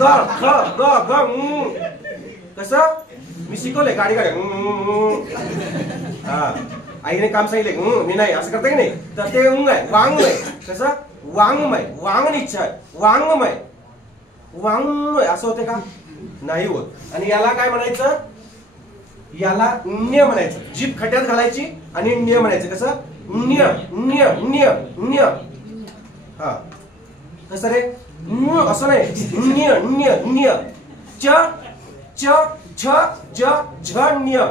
ग ख ग घ. कसं? मी शिकवलंय गाडी गाडी. हा आईने काम सांगितले. मी नाही असं करता की नाही. तर ते उंग आहे. वांगमय. कसं? वांगमय. वांग इच्छा आहे. वांगमय. वांगमय असं होते का? नाही होत. आणि याला काय म्हणायचं? याला न्य म्हणायचं. जीभ खड्ड्यात घालायची आणि न्य म्हणायचं. कसं? न्य न्य न्य न्य. हा कसं रे? असं नाही. न्य न्य न्य. च च छ ज झ न्य.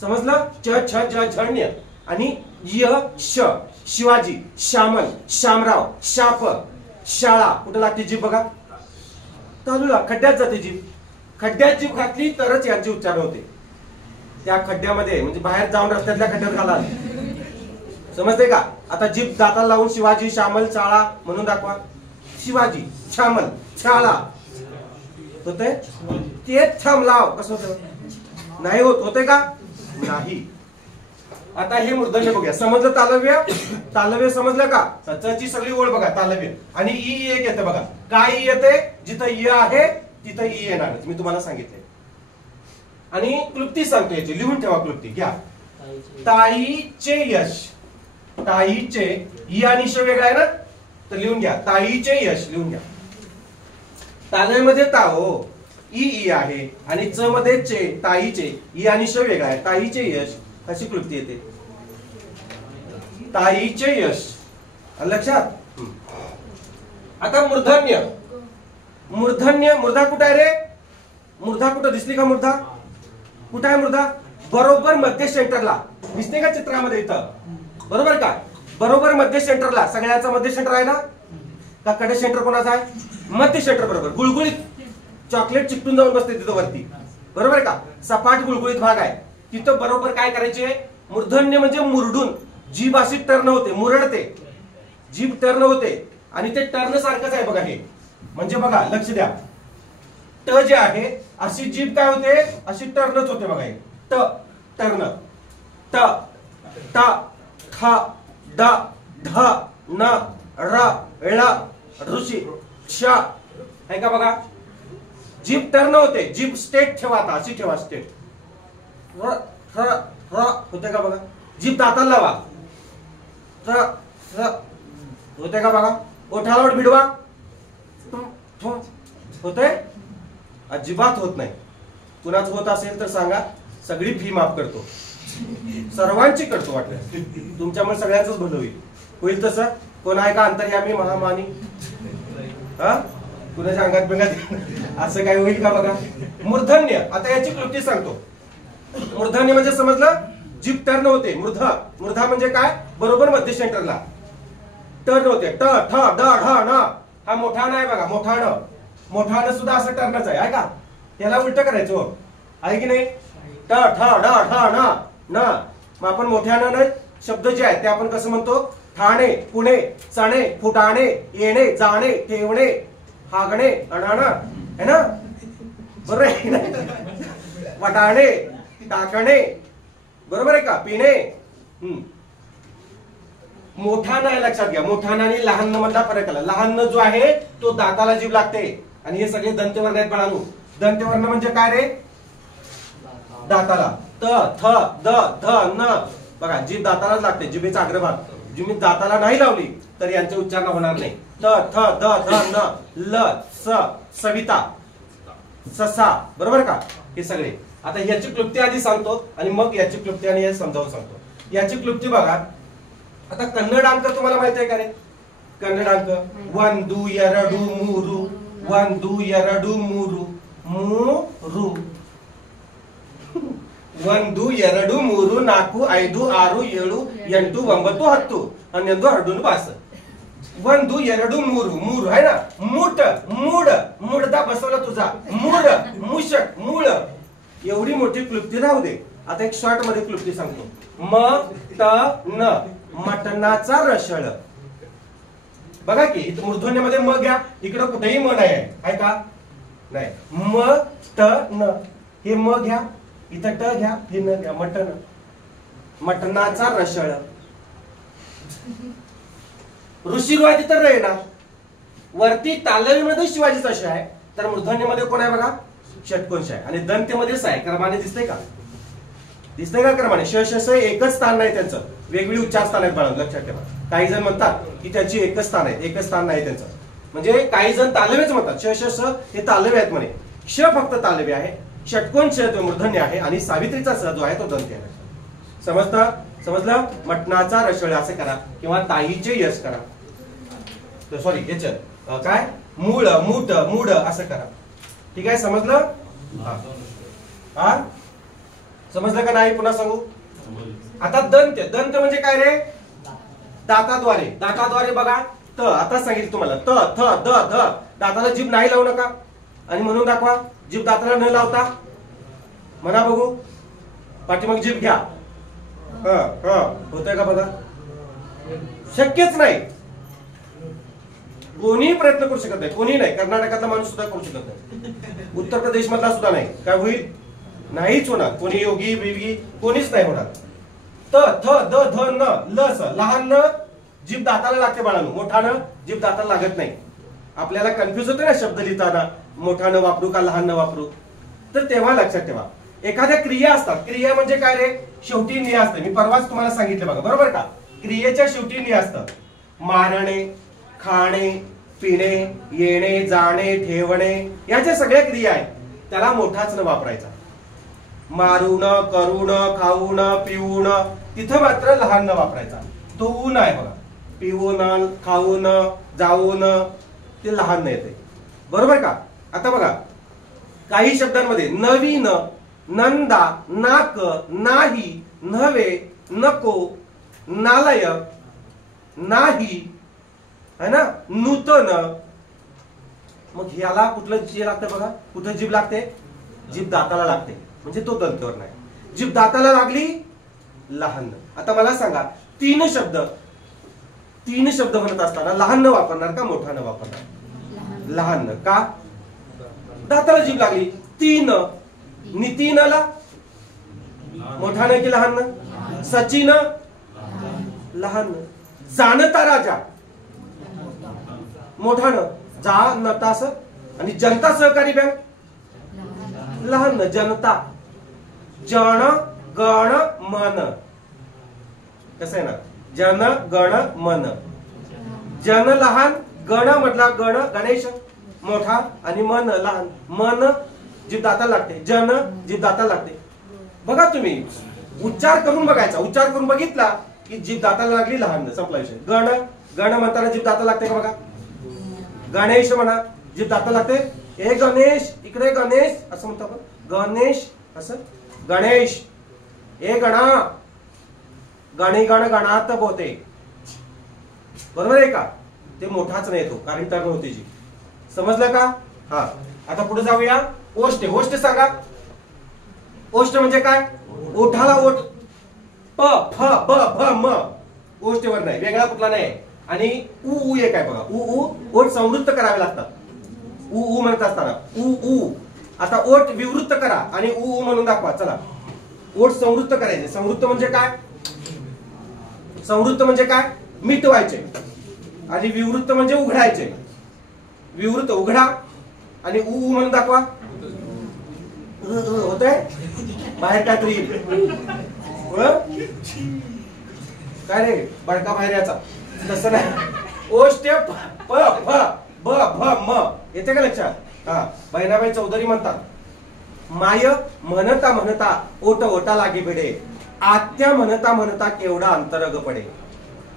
समजलं? च छ ज झ न्य. आणि य श. शिवाजी, श्यामल, श्यामराव, शाप, शाळा. कुठं लागते जीभ बघा? तालूला. खड्ड्यात जाते जीभ. खड्ड्यात जीभ घातली तरच यांची उच्चारण होते. त्या खड्ड्यामध्ये म्हणजे बाहेर जाऊन रस्त्यातल्या खड्ड्यात घाला. समजते का? आता जीभ दाताला लावून शिवाजी, श्यामल, शाळा म्हणून दाखवा. शिवाजी, श्यामल, शाळा. होतंय? ते थंब लाव. कसं होतं? नाही होत. होते का? नाही. आता हे मूर्धन्य बघूया. समजलं तालव्य? तालव्य समजलं का? च ची सगळी ओळ बघा. तालव्य. आणि ई एक येते बघा. काय ई येते? जिथं य आहे तिथं ई येणार. मी तुम्हाला सांगितले. आणि क्लुप्ती सांगतो याची. लिहून ठेवा क्लुप्ती. घ्या. ताईचे यश. ताईचे ई आणि श वेगळा आहे ना, तर लिहून घ्या. ताईचे यश लिहून घ्या. तालव्यामध्ये ताओ ई ई आहे आणि च मध्ये चे. ताईचे ई आणि श वेगळा आहे. ताईचे यश अशी क्लुप्ती येते. ताईचे यश. लक्षात? आता मूर्धन्य. मूर्धन्य. मूर्धा कुठं आहे रे? मूर्धा कुठं दिसली का? मूर्धा कुठं आहे? मूर्धा बरोबर मध्य सेंटरला दिसते का चित्रामध्ये? इथं बरोबर का? बरोबर मध्य सेंटरला. सगळ्याचा मध्य सेंटर आहे ना? का कडे सेंटर कोणाचा आहे? मध्य सेंटर. बरोबर. गुळगुळीत चॉकलेट चिकटून जाऊन बसते तिथं वरती. बरोबर का? सपाट गुळगुळीत भाग आहे तिथं. बरोबर काय करायचे? मूर्धन्य म्हणजे मुरडून जीभ अशी टर्न होते. मुरडते जीभ. टर्न होते आणि ते टर्न सारखंच आहे बघा हे. म्हणजे बघा लक्ष द्या. ट जे आहे अशी जीभ काय होते? अशी टर्नच होते बघा हे. ट टर्न. ट ट ठ ड ढ न र ळ ऋषी श. आहे का बघा? जीभ टर्न होते. जीभ स्टेट ठेवा. आता अशी ठेवा. स्टेट. र र र होते का बघा? जीभ दाताला लावा. र र होते का बघा? ओठाला ओठ भिडवा. होते? अजिबात होत नाही. कुणाच होत असेल तर सांगा. सगळी फी माफ करतो. सर्वांची करतो. वाटलं तुमच्यामुळे सगळ्यांच भलं होईल. होईल तसं? कोण आहे का अंतर्यामी महामानी? हा कुणाच्या अंगात बिंगात असं काय होईल का बघा? मूर्धन्य. आता याची क्लुप्ती सांगतो. मूर्धन्य म्हणजे समजलं? जीभ टर्न होते. मूर्धा. मूर्धा म्हणजे काय? बरोबर मध्य सेंटरला टर्न होते. ट ठ ड ढ न हा मोठा न आहे बघा, मोठा न. मोठा न सुद्धा असं टर्नच आहे का? त्याला उलट करायचं आहे की नाही? ट ठ ड ठ न न. मग आपण मोठ्या न शब्द जे आहेत ते आपण कसं म्हणतो? ठाणे, पुणे, चणे, फुटाणे, येणे, जाणे, ठेवणे, हागणे, अणाणा है ना? बरोबर आहे ना? वटाणे, टाकणे, बरोबर आहे का? पिणे. मोठा न लक्षात घ्या. मोठा न आणि लहान न मधला फरक आला. लहान न जो आहे तो दाताला जीभ लागते आणि हे सगळे दंतवर्ण आहेत बाळांनो. दंतवर्ण म्हणजे काय रे? दाताला. त थ द ध न. बघा जीभ दातालाच लागते, जिभेचा अग्रभाग. जिभे दाताला नाही लावली तर यांचे उच्चारण होणार नाही. त थ द ध न ल स सविता ससा, बरोबर का? हे सगळे. आता याची क्लुप्ती आधी सांगतो आणि मग याची क्लुप्ती आणि हे समजावून सांगतो. याची क्लुप्ती बघा. आता कन्नड अंक तुम्हाला माहिती आहे का रे? कन्नड अंक 1 2 2 3 1 2 2 3 ಮೂರು 1 2 2 3 4 5 6 7 8 9 10 11 12 13 1 2 2 3 ಮೂರು आहे ना? मूठ मूड मुडदा बसवला तुझा. मूड मुशक मूळ. एवढी मोठी क्लुप्ती राहू दे. आता एक शॉर्ट मध्ये क्लुप्ती सांगतो. म त न मटणाचा रसळ. बघा की इथं मूर्धन्यामध्ये म घ्या, इकडे कुठेही म नाही आहे का? नाही. म त न हे म घ्या, इथं ट घ्या, हे न घ्या. मटण, मटणाचा रसळ. ऋषीवादी तर रे ना. वरती तालवीमध्ये शिवाजीचा श आहे, तर मूर्धन्यामध्ये कोण आहे बघा? षटकोश आहे. आणि दंत्यमध्येच आहे. क्रमाने दिसतंय का? दिसतंय का क्रमाने? श श स एकच स्थान नाही त्यांचं, वेगवेगळी उच्चार स्थान आहेत बाळा, लक्षात ठेवा. काही जण म्हणतात की त्याची एकच स्थान आहे, एकच स्थान नाही त्यांचं. म्हणजे काही जण तालवेच म्हणतात. श श स हे तालवे आहेत म्हणे. श फक्त तालवे आहे, षटकोन श जो मूर्धन्य आहे आणि सावित्रीचा स जो आहे तो दंत्य आहे. समजतं? समजलं? मटणाचा रसळ असं करा किंवा ताईचे यश करा. सॉरी याच काय मूळ मूठ मूड असं करा. ठीक आहे? समजलं? हा समजलं का नाही? पुन्हा सांगू. आता दंत्य. दंत म्हणजे काय रे? दाताद्वारे. दाताद्वारे बघा. त आता सांगितलं तुम्हाला. त थ द ध. दाताला जीभ नाही लावू नका आणि म्हणून दाखवा. जीभ दाताला न लावता म्हणा बघू. पाठीमाग जीभ घ्या. होतंय का बघा? शक्यच नाही. कोणीही प्रयत्न करू शकत नाही. कोणी नाही. कर्नाटकातला माणूस सुद्धा करू शकत नाही. उत्तर प्रदेश मधला सुद्धा नाही. काय होईल? नाहीच होणार. कोणी योगी बिगी कोणीच नाही होणार. त थ द ध न ल स. लहान न जीभ दाताला लागते बाळांनो. मोठा न जीभ दाताला लागत नाही. आपल्याला कन्फ्युज होते ना शब्द लिहिताना, मोठा न वापरू का लहान न वापरू. तर तेव्हा लक्षात ठेवा. एखाद्या क्रिया असतात. क्रिया म्हणजे काय रे? शेवटी नि असते. मी परवाच तुम्हाला सांगितलं बघा, बरोबर का? क्रियेच्या शेवटी नि असतं. मारणे, खाणे, पिणे, येणे, जाणे, ठेवणे, याच्या सगळ्या क्रिया आहेत. त्याला मोठाच न वापरायचा. मारून, करून, खाऊन, पिऊन, तिथं मात्र लहान न वापरायचा. तो ऊन आहे बघा. पिऊन, खाऊन, जाऊन ते लहान न येते. बरोबर का? आता बघा काही शब्दांमध्ये नवीन, नंदा, नाक, नाही, नव्हे, नको, नालायक, नाही है ना, नूतन. मग ह्याला कुठलं जीभ लागतं बघा? कुठं जीभ लागते? जीभ दाताला लागते. म्हणजे तो दंतवर्ण आहे. जीभ दाताला लागली लहान. आता मला सांगा, तीन शब्द म्हणत असताना लहान न वापरणार का मोठा न वापरणार? लहान न. का? दाताला जीभ लागली. तीन नितीनला मोठा न की लहान न? सचिन लहान न. जाणता राजा मोठा न. जानता स. आणि जनता सहकारी बँक लहान न. जनता. जन गण मन. कसं आहे ना? जन गण मन. जन लहान, गण मधला गण गणेश मोठा आणि मन लहान. मन जीभ दाताला लागते. जन जीभ दाताला लागते. बघा तुम्ही उच्चार करून बघायचा. उच्चार करून बघितला की जीभ दाताला लागली लहान. संपला विषय. गण गण म्हणताना जीभ दाताला लागते का बघा? गणेश म्हणा, जीभ दाताला लागते. ए गणेश, इकडे गणेश असं म्हणतो आपण. गणेश असं. गणेश. ए गणा, गणी गण गणात बोते. बरोबर आहे का? ते मोठाच नाही तो, कारण टर्न होते जी. समजलं का? हा. आता पुढे जाऊया. ओष्ठ. ओष्ठ सांगा. ओष्ठ म्हणजे काय? ओठाला ओठ. प फ ब भ म. ओष्ठ वर्ण आहे, वेगळा कुठला नाही. आणि उ उ एक आहे बघा. उ उ ओठ संवृत्त करावे लागतात. उ उ म्हणत असताना उ उ. आता ओठ विवृत्त करा आणि उ उ म्हणून दाखवा. चला, ओठ संवृत्त करायचे. संवृत्त म्हणजे काय? संवृत्त म्हणजे काय? मिटवायचे. आणि विवृत्त म्हणजे उघडायचे. विवृत्त उघडा आणि उ उ म्हणून दाखवा. होतंय बाहेर काहीतरी काय रे बडका बाहेर याचा, तसं नाही. ओष्ठ प फ ब भ म. येते का लक्षात? हा. बहिणाबाई चौधरी म्हणतात, माय म्हणता म्हणता ओट ओटा लागे भिडे, आत्या म्हणता म्हणता केवढा अंतरग पडे.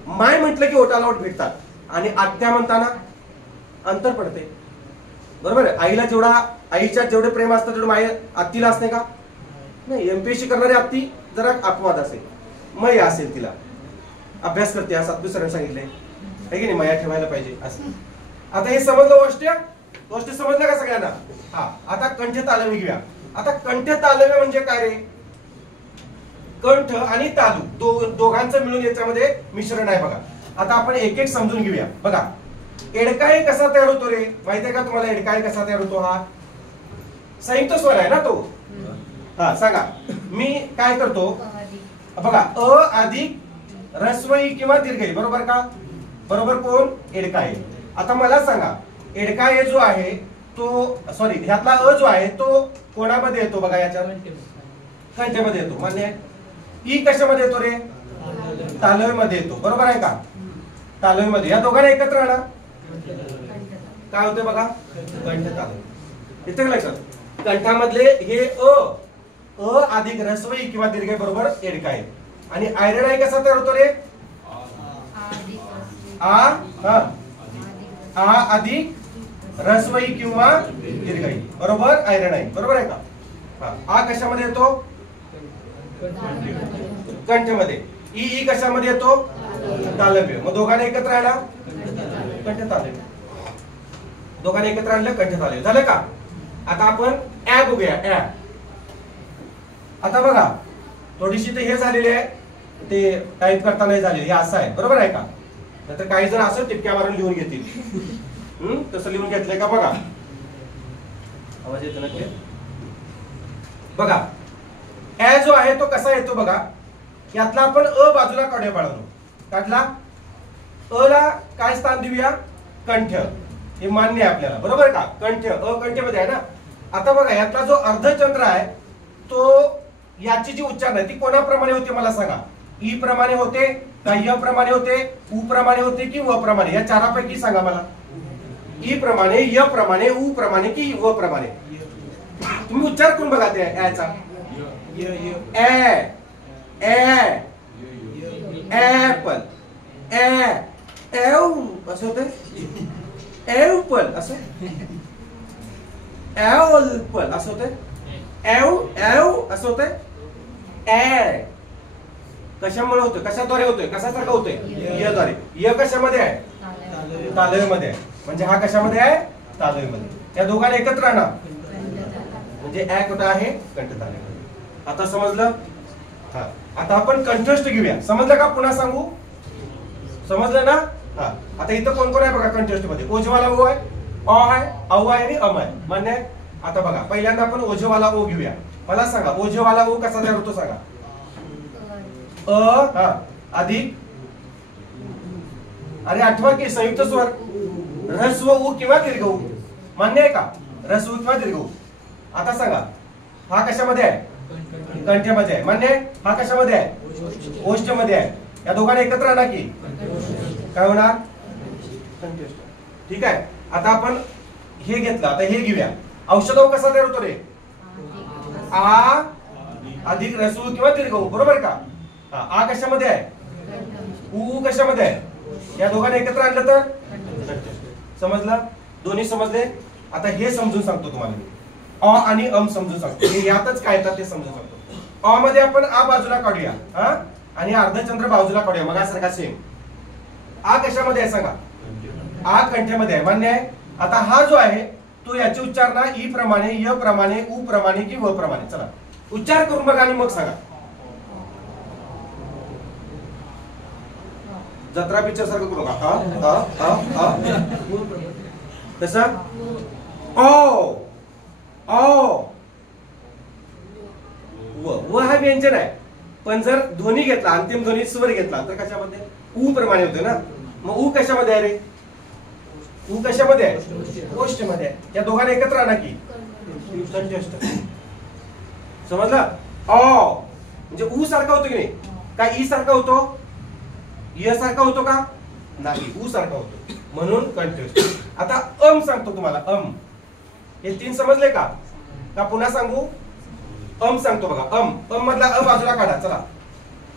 माय म्हटलं की ओटाला ओट भेटतात आणि आत्या म्हणताना अंतर पडते. बरोबर आहे. आईला जेवढा, आईच्या जेवढे प्रेम असतं तेवढं माय आत्तीला असते का? नाही. एमपीएससी करणारी आत्ती जरा अपवाद असेल, मय असेल, तिला अभ्यास करते, असं 7वी सरांनी सांगितलंय आहे की नाही, मया ठेवायला पाहिजे असं. आता हे समजलं ओष्ठ. ओष्ठ समजलं का सगळ्यांना? हा. आता कंठ तालव्य घेऊया. आता कंठ तालव्य म्हणजे काय रे? कंठ आणि तालू दोघांचं मिळून याच्यामध्ये मिश्रण आहे बघा. आता आपण एक एक समजून घेऊया. बघा, एडकाई कसा तयार होतो रे? माहितीये का तुम्हाला एडकाई कसा तयार होतो? हा संयुक्त स्वर आहे ना तो. हा सांगा. मी काय करतो बघा, अ अधिक ऱ्हस्वई किंवा दीर्घई. बरोबर का? बरोबर. कोण? एडकाई. आता मला सांगा, एडकाई जो आहे तो, सॉरी, ह्यातला अ जो आहे तो कोणामध्ये येतो बघा? याच्या कंठेमध्ये येतो. मान्य आहे. ई कशामध्ये येतो रे? तालव्यमध्ये येतो. बरोबर आहे का? तालव्यमध्ये. या दोघांना एकत्र आणा, काय होते बघा? कंठ तालव्य. येते का लक्षात? कंठामधले हे अ अधिक ऱ्हस्वई किंवा दीर्घई बरोबर एडकाई. आणि आयरणाई कसा तयार होतो रे? आ अधिक ऱ्हस्वई किंवा दीर्घई बरोबर आयरणाई. बरोबर आहे का? आ कशामध्ये येतो? कंठमध्ये. ई कशामध्ये येतो? तालव्य. मग दोघांना एकत्र आणा, कंठ तालव्य. दोघांना एकत्र आणलं, कंठ तालव्य. झालं का? आता आपण ऍ बघूया. ऍ. आता बघा, थोडीशी ते हे झालेली आहे, ते टाईप करता नाही झाले. हे असं आहे. बरोबर आहे का? नाहीतर काही जण असं टिपक्या मारून लिहून घेतील. तसं लिहून घेतलंय का बघा? आवाज येतो ना? बघा, ऍ जो आहे तो कसा येतो बघा. यातला आपण अ बाजूला काढूया बाळांनो. काढला. अ ला काय स्थान देऊया? कंठ. हे मान्य आहे आपल्याला. बरोबर का? कंठ. अ कंठमध्ये आहे ना. आता बघा, यातला जो अर्धचंद्र आहे तो, याची जी उच्चारण आहे ती कोणाप्रमाणे होते मला सांगा? ई प्रमाणे होते का य प्रमाणे होते, उ प्रमाणे होते की व प्रमाणे? या चारापैकी सांगा मला. ई प्रमाणे, य प्रमाणे, उ प्रमाणे की व प्रमाणे? तुम्ही उच्चार करून बघा ते ऍचा. ए ए ऍपल, ए एव असं होतं. एवपल असं, एवपल असं होतं. एव एव असं होतंय. ए कशामुळे होतोय? कशाद्वारे होतोय? कशासारखं होतोय? य द्वारे. य कशामध्ये आहे? तालव्यमध्ये आहे. म्हणजे हा कशामध्ये आहे? तालव्यमध्ये. या दोघांना एकत्र आणा, म्हणजे ऍ कुठं आहे? कंठ तालव्यमध्ये. आता समजलं? हा. आता आपण कंठस्थ घेऊया. समजलं का? पुन्हा सांगू? समजलं ना? हा. आता इथं कोण कोण आहे बघा कंठस्थ मध्ये? ओझवाला ओ आहे, अ आहे, औ आहे आणि अम आहे. मान्य आहे? आता बघा, पहिल्यांदा आपण ओझवाला ओ घेऊया. मला सांगा, ओझवाला ओ कसा तयार होतो सांगा? अ अधिक, अरे आठवा की संयुक्त स्वर ऱ्हस्व उ किंवा दीर्घ उ. मान्य आहे का? ऱ्हस्व किंवा दीर्घ उ. आता सांगा, हा कशामध्ये आहे? कंठ्यामध्ये आहे. मान्य आहे? हा कशामध्ये आहे? ओष्ठमध्ये आहे. या दोघांना एकत्र आणा की काय होणार? कंठस्थ. ठीक आहे. आता आपण हे घेतलं, आता हे घेऊया. औषध कसा तयार होतो रे? आ अधिक ऱ्हस्व किंवा दीर्घ उ. बरोबर का? आ कशामध्ये आहे? उ कशामध्ये आहे? या दोघांना एकत्र आणलं तर समजलं? दोन्ही समजले? आता हे समजून सांगतो तुम्हाला मी. अ आणि अम समजून सांगतो. हे यातच काय येतात ते समजून सांगतो. अ मध्ये आपण आ बाजूला काढूया, आणि अर्धचंद्र बाजूला काढूया. मग सारखा सेम. आ कशामध्ये आहे सांगा? आ कंठ्यामध्ये आहे, मान्य आहे. आता हा जो आहे तो याचे उच्चार ना ई प्रमाणे, य प्रमाणे, उ प्रमाणे की व प्रमाणे. चला उच्चार करून बघा आणि मग सांगा. जत्रा पिक्चर सारखं करू नका. तसं ओ ओ व हा व्यंजन आहे, पण जर ध्वनी घेतला, अंतिम ध्वनी स्वर घेतला तर कशामध्ये उ प्रमाणे होते ना. मग उ कशामध्ये आहे रे? उ कशामध्ये आहे? ओष्ठमध्ये आहे. या दोघांना एकत्र आणा की समजलं. ओ म्हणजे उ सारखा होतो की नाही? काय ई सारखा होतो? य सारखा होतो का? नाही, उ सारखा होतो, म्हणून कंटिन्युअस. आता अम सांगतो तुम्हाला. अम हे तीन समजले का? पुन्हा सांगू? अम सांगतो बघा. अम मधला अ बाजूला काढा. चला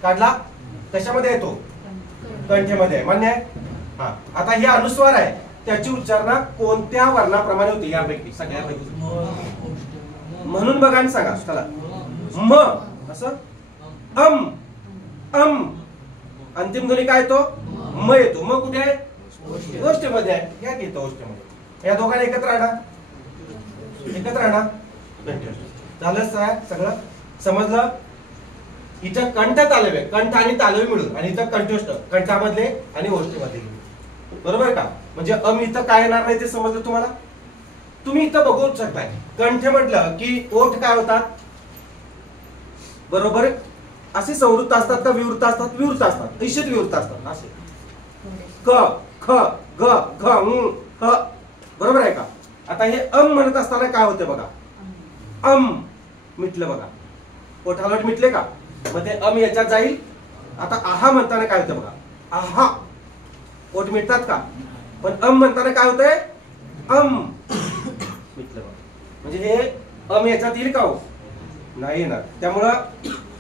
काढला. कशामध्ये येतो? कंठेमध्ये आहे, मान्य आहे. हा आता हे अनुस्वार आहे, त्याची उच्चारणा कोणत्या वर्णाप्रमाणे होते? यापैकी सगळ्यापैकी. म्हणून बघा आणि सांगा. चला म असं अम अम अंतिम ध्वनी काय येतो? म येतो. मग कुठे आहे? ओष्ठमध्ये आहे. या घेतो ओष्ठमध्ये. या दोघांना एकत्र आणा. एकत्र आणा. झालं सगळं समजलं. इथं कंठ तालव्य, कंठ आणि तालव्य मिळून, आणि इथं कंठोष्ठ, कंठामधले आणि ओष्ठमध्ये. बरोबर का? म्हणजे अम इथं काय येणार नाही ते समजलं तुम्हाला. तुम्ही इथं बघू शकताय. कंठ म्हटलं की ओठ काय होतात? बरोबर असे संवृत्त असतात का विवृत्त असतात? विवृत्त असतात. निश्चित विवृत्त असतात. असे क ख ग घ ह. बरोबर आहे का? आता हे अम म्हणत असताना काय होते बघा. अम मिटलं बघा. ओठालट मिटले का? मग ते अम याच्यात जाईल. आता आहा म्हणताना काय होतं बघा. आहा ओठ मिटतात का? पण अम म्हणताना काय होतंय? अम मिटलं बघा. म्हणजे हे अम याच्यात येईल का? हो नाही येणार. त्यामुळं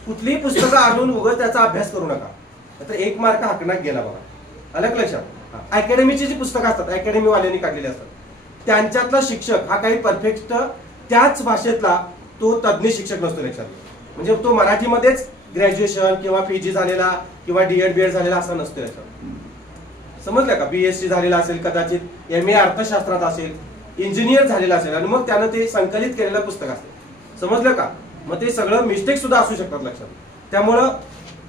कुठलीही पुस्तकं आणून उगाच त्याचा अभ्यास करू नका, तर 1 मार्क हाकण्यात गेला बघा. आलं का लक्षात? अकॅडमीची जी पुस्तकं असतात, अकॅडमी वाल्यांनी काढलेली असतात, त्यांच्यातला शिक्षक हा काही परफेक्ट त्याच भाषेतला तो तज्ञ शिक्षक नसतो लक्षात. म्हणजे तो मराठीमध्येच ग्रॅज्युएशन किंवा पीजी झालेला किंवा डीएड बीएड झालेला असा नसतो लक्षात. समजलं का? बीएससी झालेला असेल, कदाचित MA अर्थशास्त्रात असेल, इंजिनियर झालेला असेल, आणि मग त्यानं ते संकलित केलेलं पुस्तक असेल. समजलं का? मग ते सगळं मिस्टेक सुद्धा असू शकतात लक्षात. त्यामुळं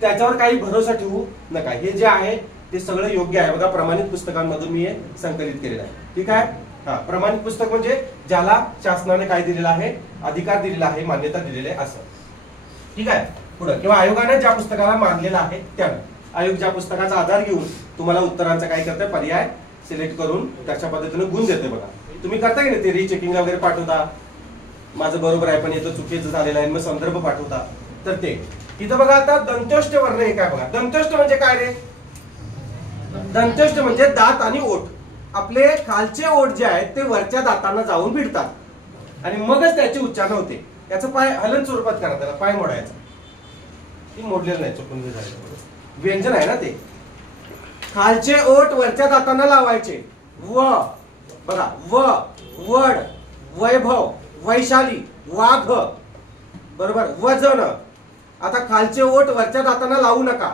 त्याच्यावर काही भरोसा ठेवू नका. हे जे आहे ते सगळं योग्य आहे बघा. प्रमाणित पुस्तकांमधून मी हे संकलित केलेलं आहे. ठीक आहे. हा प्रमाणित पुस्तक म्हणजे ज्याला शासनाने काय दिलेलं आहे? अधिकार दिलेला आहे, मान्यता दिलेली आहे असं. ठीक आहे. पुढे किंवा आयोगाने ज्या पुस्तकाला मानलेलं आहे त्यानं, आयोग ज्या पुस्तकाचा आधार घेऊन तुम्हाला उत्तरांचा काय करते? पर्याय सिलेक्ट करून त्याच्या पद्धतीने गुण देते बघा. तुम्ही करता की नाही ते रिचेकिंगला वगैरे पाठवता, माझं बरोबर आहे पण याचं चुकीचं झालेलं आहे, मग संदर्भ पाठवता. तर ते इथं बघा. आता दंतोष्ठ वर्ण हे काय बघा. दंतोष्ठ म्हणजे काय रे? दंतोष्ठ म्हणजे दात आणि ओठ. आपले खालचे ओठ जे आहेत ते वरच्या दातांना जाऊन भिडतात आणि मगच त्याची उच्चारण होते. याचं पाय हलन स्वरूपात करा, त्याला पाय मोडायचा. ती मोडलेलं नाही, चुकून झालं. व्यंजन आहे ना ते. खालचे ओठ वरच्या दातांना लावायचे. व बघा. व वड, वैभव, वैशाली, वाघ. बरोबर. वजन. आता खालचे ओठ वरच्या दातांना लावू नका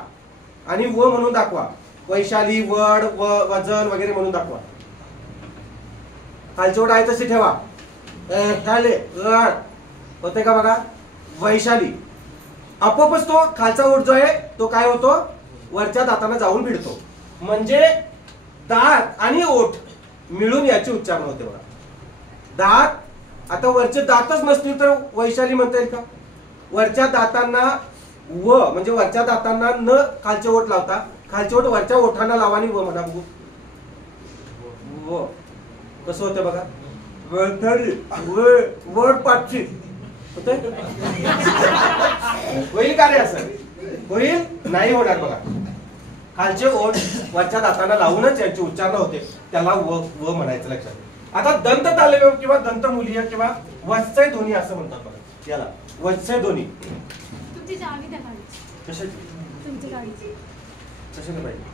आणि व म्हणून दाखवा. वैशाली, वड, वजन वगैरे म्हणून दाखवा. खालचे ओठ आहे तसे ठेवा. होते का बघा. वैशाली. आपोआपच तो खालचा ओठ जो आहे तो काय होतो? वरच्या दातांना जाऊन भिडतो. म्हणजे दात आणि ओठ मिळून याची उच्चारण होते बघा. दात. आता वरचे दातच नसतील तर वैशाली म्हणता येईल का? वरच्या दातांना व म्हणजे वरच्या दातांना न खालचे ओठ लावता खालचे ओठ वरच्या ओठांना लावा आणि व म्हणा. व कसं होतं बघा. वड पाठची होईल का रे? असं होईल नाही होणार बघा. खालचे ओठ वरच्या दातांना लावूनच यांची उच्चारण होते, त्याला व म्हणायचं लक्षात. आता दंत तालव्य किंवा दंतमूलीय किंवा वत्सय ध्वनी असं म्हणतात बघा. याला वत्सय ध्वनी. तुमची चावी द्या गाडीची. कशाची? तुमची गाडीची. कशाला पाहिजे?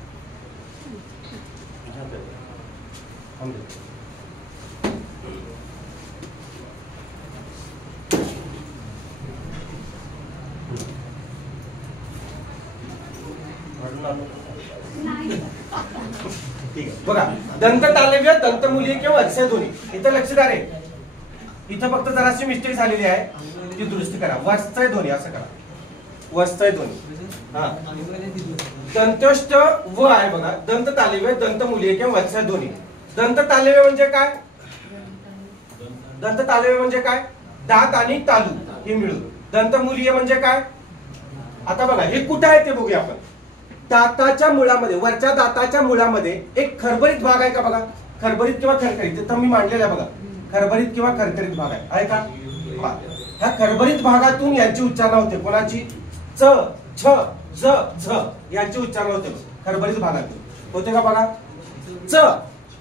ठीक आहे बघा, दंत तालव्य दंतमुलीय किंवा वत्सय ध्वनी. इथं लक्ष द्या रे, इथं फक्त जराशी मिस्टेक झालेली आहे, ती दुरुस्ती करा. वत्सय ध्वनी असं करा, वत्सय ध्वनी. हा, दंतष्ट व आहे बघा, दंत तालव्य दंतमुलीय किंवा वत्सय ध्वनी. दंत तालव्य म्हणजे काय? दंत तालव्य म्हणजे काय? दात आणि तालू हे मिळून. दंतमुलीय म्हणजे काय? आता बघा हे कुठं आहे ते बघूया आपण. दाताच्या मुळामध्ये, वरच्या दाताच्या मुळामध्ये एक खरबरीत भाग आहे का बघा, खरबरीत किंवा खरखरीत. तिथं मी मांडलेला आहे बघा, खरबरीत किंवा खरखरीत भाग आहे का? ह्या खरबरीत भागातून यांची उच्चारण होते. कोणाची? च, छ, ज, झ यांची उच्चारण होते खरबरीत भागातून. होते का बघा? च,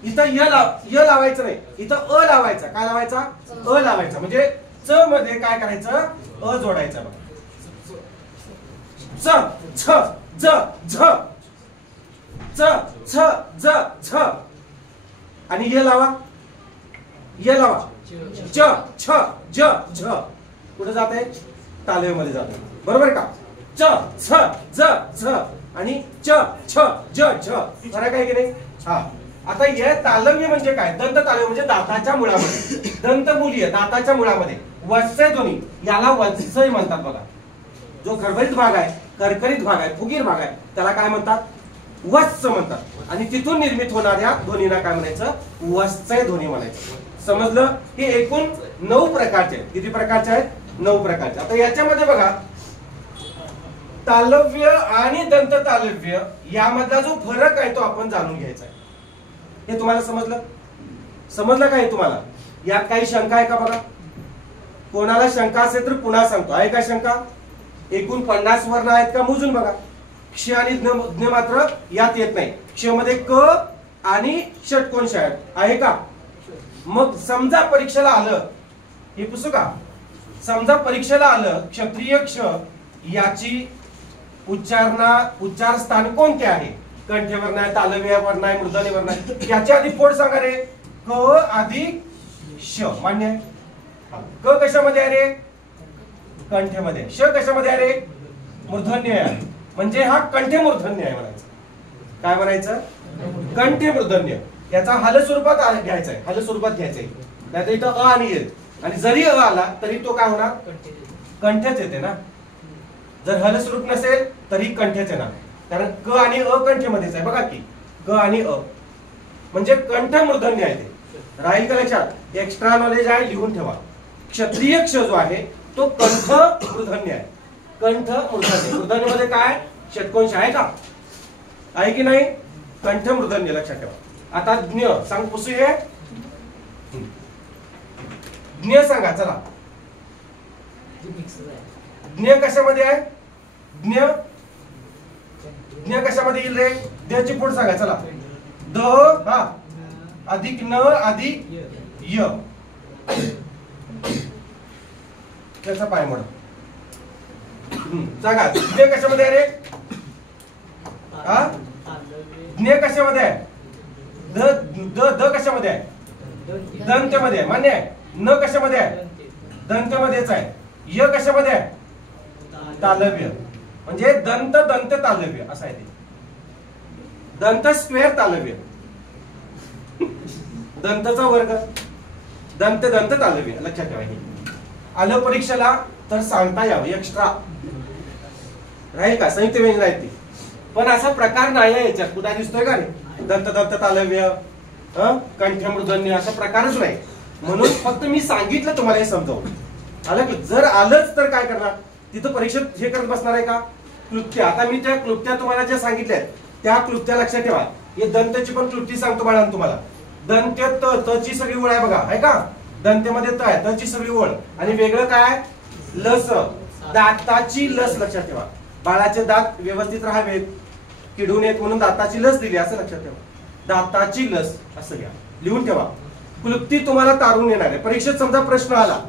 इथं य लावायचं नाही, इथं अ लावायचा. काय लावायचा? अ लावायचा. म्हणजे च मध्ये काय करायचं? अ जोडायचा बघा. च, छ, ज, झ, च, छ, ज, झ. आणि ये लावा, ये लावा. च, छ, ज, झ. कुठे जाते? तालव्यामध्ये जाते. बरोबर का? च, छ, ज, झ आणि च, छ, ज, झ. फरक आहे की नाही? हा. आता हे तालव्य म्हणजे काय? दंत तालव्य म्हणजे दाताच्या मुळामध्ये, दंतमुलीय दाताच्या मुळामध्ये वत्सय ध्वनी, याला वत्सय म्हणतात बघा. जो खरबरीत भाग आहे, करकरीत भाग आहे, फुगीर भाग आहे, त्याला काय म्हणतात? वत्स म्हणतात. आणि तिथून निर्मित होणाऱ्या ध्वनीला काय म्हणायचं? वत्सय ध्वनी म्हणायचं. समजलं? हे एकूण 9 प्रकारचे आहेत. किती प्रकारचे आहेत? 9 प्रकारचे. आता याच्यामध्ये बघा, तालव्य आणि दंत तालव्य यामधला जो फरक आहे तो आपण जाणून घ्यायचा आहे. हे तुम्हाला समजलं? समजलं का हे तुम्हाला? यात काही शंका आहे का बघा? कोणाला शंका असेल तर पुन्हा सांगतो. आहे का शंका? एकूण 50 वर्ण आहेत का मोजून बघा. क्ष आणि ज्ञ मात्र यात येत नाही. क्ष मध्ये क आणि षटकोनश आहे का? मग समजा परीक्षेला आलं, हे पुसू का? समजा परीक्षेला आलं क्षत्रिय क्ष याची उच्चार स्थान कोणते आहे? कंठ्यवर्ण आहे, तालव्य वर्ण आहे, मूर्धन्य वर्ण आहे. याच्या आधी पोट सांगा रे. क अधिक श. मान्य आहे? क कशामध्ये आहे रे? कंठ्यमध्ये. श कशामध्ये आहे रे? मूर्धन्य आहे. म्हणजे हा कंठ्य मूर्धन्य आहे म्हणायचं. काय म्हणायचं? कंठ्य मूर्धन्य. याचा हल स्वरूपात घ्यायचा आहे, हल स्वरूपात घ्यायचा आहे. नाहीतर इथं अ आणि येत, आणि जरी अ आला तरी तो काय होणार? कंठ्यच येते ना. जर हल स्वरूप नसेल तरी कंठ्यच येणार, कारण क आणि अ कंठ्यमध्येच आहे बघा की. क आणि अ म्हणजे कंठ मूर्धन्य आहे ते. राहील का लक्षात? एक्स्ट्रा नॉलेज आहे, लिहून ठेवा. क्षत्रिय क्ष जो आहे तो कंठ मूर्धन्य आहे. कंठ मूर्धन्य. मूर्धन्यमध्ये काय? षटकोनश आहे का? आहे की नाही? कंठ मूर्धन्य लक्षात ठेवा. आता ज्ञ सांग, पुसू हे. ज्ञ सांगा चला. ज्ञ कशामध्ये आहे? ज्ञ कशामध्ये येईल रे? द्याची पोट सांगा चला. द हा अधिक न अधिक य. त्याचा पाय मोड सांगा. ज्ञ कशामध्ये आहे रे? हा, ज्ञ कशामध्ये आहे? द कशामध्ये आहे? दंतमध्ये आहे. मान्य आहे? न कशामध्ये आहे? दंतमध्येच आहे. य कशामध्ये आहे? तालव्य. म्हणजे दंत दंत तालव्य असं आहे ते. दंत स्क्वेअर तालव्य. दंतचा वर्ग दंत दंत तालव्य. लक्षात ठेवा. हे आलं परीक्षेला तर सांगता यावं, एक्स्ट्रा राहील का? संयुक्त व्यंजन आहेत ती. पण असा प्रकार नाही आहे याच्यात. कुठे दिसतोय का रे? दंत दंत तालव्य, कंठ मूर्धन्य असा प्रकारच नाही. म्हणून फक्त मी सांगितलं तुम्हाला हे समजावून. आलं की? जर आलंच तर काय करणार? तिथं परीक्षेत हे करत बसणार आहे का? क्लुप्त्या. आता मी त्या क्लुप्त्या तुम्हाला ज्या सांगितल्या त्या क्लुप्त्या लक्षात ठेवा. हे दंतची पण क्लुप्ती सांगतो बाळा तुम्हाला. दंत्य त ची सगळी ओळ आहे बघा, आहे का? दंतेमध्ये त आहे, त ची सगळी ओळ. आणि वेगळं काय? लस. दाताची लस लक्षात ठेवा. बाळाचे दात व्यवस्थित राहावेत, किडून येत म्हणून दाताची लस दिली असं लक्षात ठेवा. दाताची लस असं घ्या, लिहून ठेवा. क्लुप्ती तुम्हाला तारून येणार आहे. परीक्षेत समजा प्रश्न आला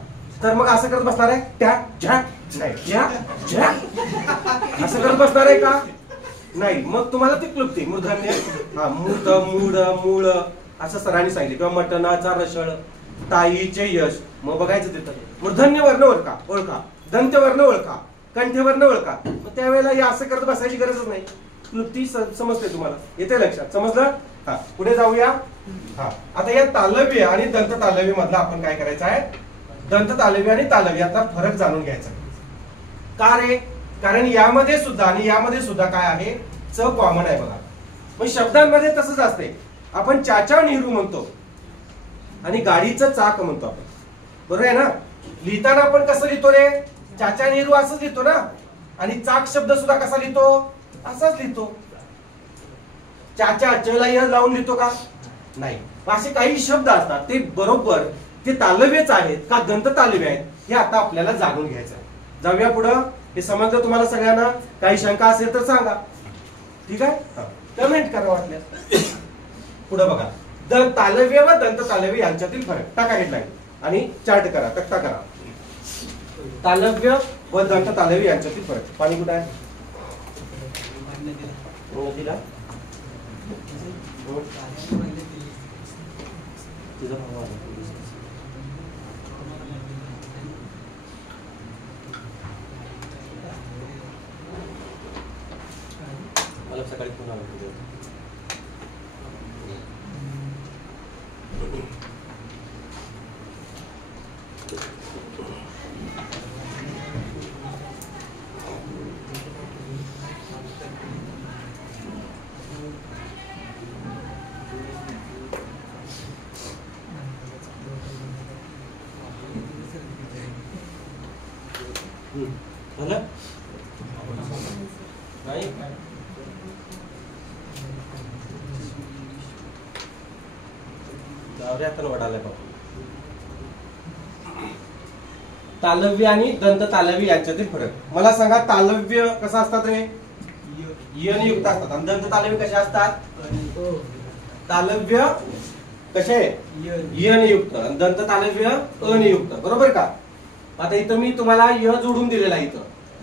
तर मग असं करत बसणार आहे? त्या झ्या नाही, झ्या झ्या असं करत बसणार आहे का? नाही. मग तुम्हाला ती क्लुप्ती मूर्धन्य, हा मूत मूड मूळ असं सरांनी सांगितलं. किंवा मटणाचा रसळ, ताईचे यश. मग बघायचं तिथं मूर्धन्य वर्ण ओळखा, ओळखा. दंत वर्ण ओळखा, कंठ वर्ण ओळखा. मग त्यावेळेला हे असं करत बसायची गरजच नाही. क्लुप्ती समजते तुम्हाला, येते लक्षात? समजलं? हा पुढे जाऊया. हा आता या तालव्य आणि दंत तालव्य मधला आपण काय करायचं आहे, दंत तालव्य आणि तालव्य यातला फरक जाणून घ्यायचा. का रे, कारण यामध्ये सुद्धा आणि यामध्ये सुद्धा काय आहे, च कॉमन आहे बघा. मग शब्दांमध्ये तसंच असते. आपण चाचा नेहरू म्हणतो आणि गाडीचं चाक म्हणतो आपण, बरोबर आहे ना. लिहिताना आपण कसं लिहितो रे, चाचा नेहरू असंच लिहितो ना. आणि चाक शब्द सुद्धा कसा लिहितो, असाच लिहितो. चाचा चला य लावून लिहितो का, नाही. असे काही शब्द असतात ते बरोबर ते तालव्यच आहेत का दंत तालव्य आहेत, हे आता आपल्याला जाणून घ्यायचं आहे. जाऊया पुढं. हे समजलं तुम्हाला सगळ्यांना? काही शंका असेल तर सांगा, ठीक आहे, कमेंट करा वाटल्यास. पुढे बघा, तालव्य व दंत तालव्य यांच्यातील फरक टाका हेडलाईन आणि चार्ट करा, तक्ता करा. तालव्य व दंत तालव्य यांच्यातील फरक. पाणी कुठे आहे, दिला तुझा भाव आला. मला सकाळी फोन आला तुझ्या. झालं नाही, वडाला तालव्य आणि दंत तालव्य यांच्यातील फरक मला सांगा. तालव्य कसा असतात रे, यनियुक्त असतात. आणि दंत तालव्य कशा असतात, तालव्य कसे यनियुक्त आणि दंत तालव्य अनियुक्त, बरोबर का. आता इथं मी तुम्हाला य जोडून दिलेला आहे,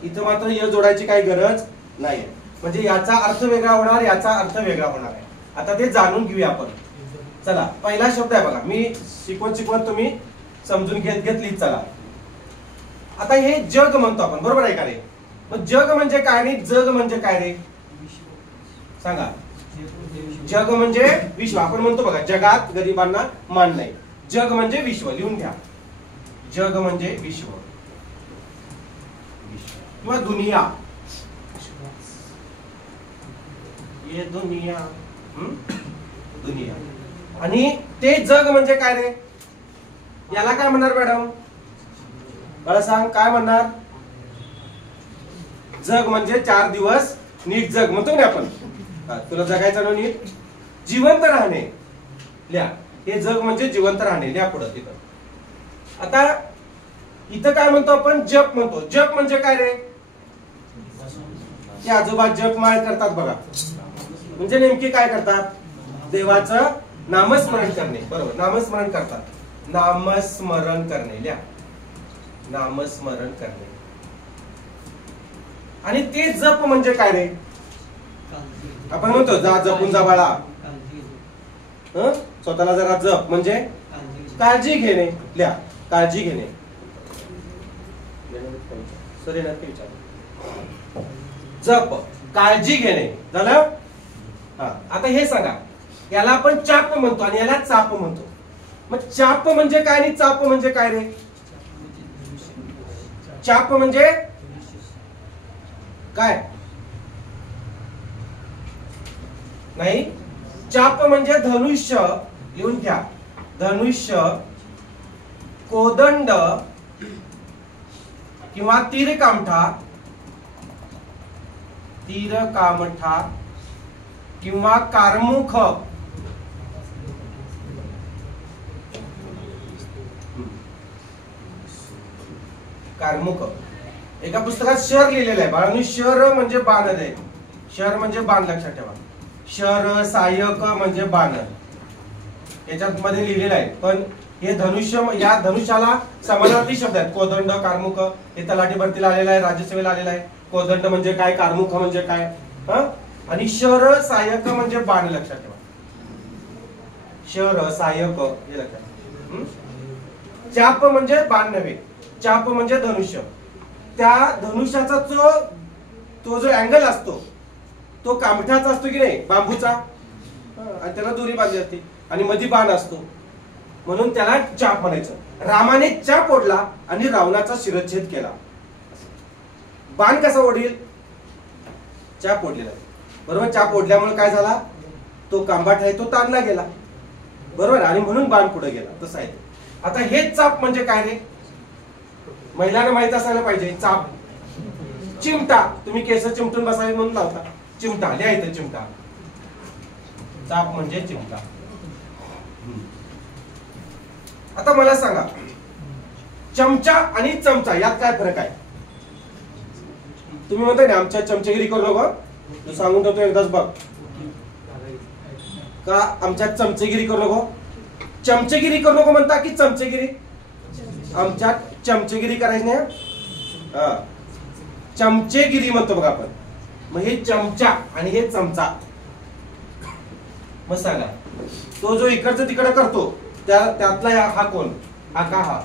इथं मात्र य जोडायची काही गरज नाही. म्हणजे याचा अर्थ वेगळा होणार, याचा अर्थ वेगळा होणार आहे. आता ते जाणून घेऊया आपण. चला पहिला शब्द आहे बघा, मी शिकवत तुम्ही समजून घेतली. चला आता हे जग म्हणतो आपण, बरोबर आहे का रे. मग जग म्हणजे काय रे, जग म्हणजे काय रे सांगा. जग म्हणजे विश्व. आपण म्हणतो बघा, जगात गरिबांना मान नाही. जग म्हणजे विश्व, लिहून घ्या. जग म्हणजे विश्व किंवा दुनिया. ये दुनिया, दुनिया. आणि ते जग म्हणजे काय रे, याला काय म्हणणार मॅडम, मला सांग काय म्हणणार. जग म्हणजे 4 दिवस नीट जग म्हणतो ना आपण. तुला जगायचं ना नीट, जिवंत राहणे. लिहा, हे जग म्हणजे जिवंत राहणे. लिहा पुढे तिथं. आता इथं काय म्हणतो आपण, जप म्हणतो. जप म्हणजे काय रे, ते आजोबा जपमाळ करतात बघा. म्हणजे नेमकी काय करतात, देवाचं नामस्मरण करणे. बरोबर, नामस्मरण करतात. नामस्मरण करणे. लिहा, नामस्मरण करणे. आणि ते जप म्हणजे काय रे, आपण म्हणतो जा जपून जा बाळा. स्वतःला जरा जप म्हणजे काळजी घेणे. लिहा, काळजी घेणे. जप काळजी घेणे झालं. आता हे सांगा, याला आपण चाप म्हणतो आणि याला चाप म्हणतो. मग चाप म्हणजे काय आणि चाप म्हणजे काय रे. चाप म्हणजे काय नाही, चाप म्हणजे धनुष्य. लिहून घ्या, धनुष्य, कोदंड किंवा तीरकामठा, तीरकामठा किंवा कारमुख. कारमुख. एका पुस्तकात शर लिहिलेलं आहे बाळांनी. शर म्हणजे बाण आहे. शर म्हणजे बाण, लक्षात ठेवा. शर सहाय्यक म्हणजे बाण, याच्यात मध्ये लिहिलेलं आहे. पण हे धनुष्य, या धनुष्याला समानार्थी शब्द आहेत. कोदंड, कारमुख. हे तलाठी भरतीला आलेला आहे, राज्यसेवेला आलेला आहे. कोदंड म्हणजे काय, कारमुख म्हणजे काय. आणि शर सहाय्यक म्हणजे बाण, लक्षात ठेवा. शर सहाय्यक हे लक्षात. चाप म्हणजे बाण नव्हे, चाप म्हणजे धनुष्य. त्या धनुष्याचा तो जो अँगल असतो तो कामठाचा असतो की नाही, बांबूचा. आणि त्याला दोरी बांधली असते आणि मध्ये बाण असतो, म्हणून त्याला चाप म्हणायचं. रामाने चाप ओढला आणि रावणाचा शिरच्छेद केला. बाण कसा ओढील? चाप ओढलेला, बरोबर. चाप ओढल्यामुळे काय झाला, तो कांबाट आहे तो ताणला गेला, बरोबर, आणि म्हणून बाण पुढे गेला. तसं आहे. आता हेच चाप म्हणजे काय रे, महिलांना माहित असायला पाहिजे. चाप, चिमटा, तुम्ही केस चिमटून बसावे म्हणून लावता चिमटा, लिहायचं चिमटा. चाप म्हणजे चिमटा. आता मला सांगा, चमचा आणि चमचा यात काय फरक आहे? तुम्ही म्हणताय ना आमच्या चमचेगिरी करू नको, तू सांगून ठेवतो एकदाच बघ का, आमच्यात चमचेगिरी करू नको. चमचेगिरी करू नको म्हणता की चमचेगिरी? आमच्यात चमचेगिरी करायची नाही, चमचेगिरी म्हणतो बघा आपण. मग हे चमचा आणि हे चमचा. मग सांगा, तो जो इकडचं तिकडं करतो त्यातला हा कोण? हा का?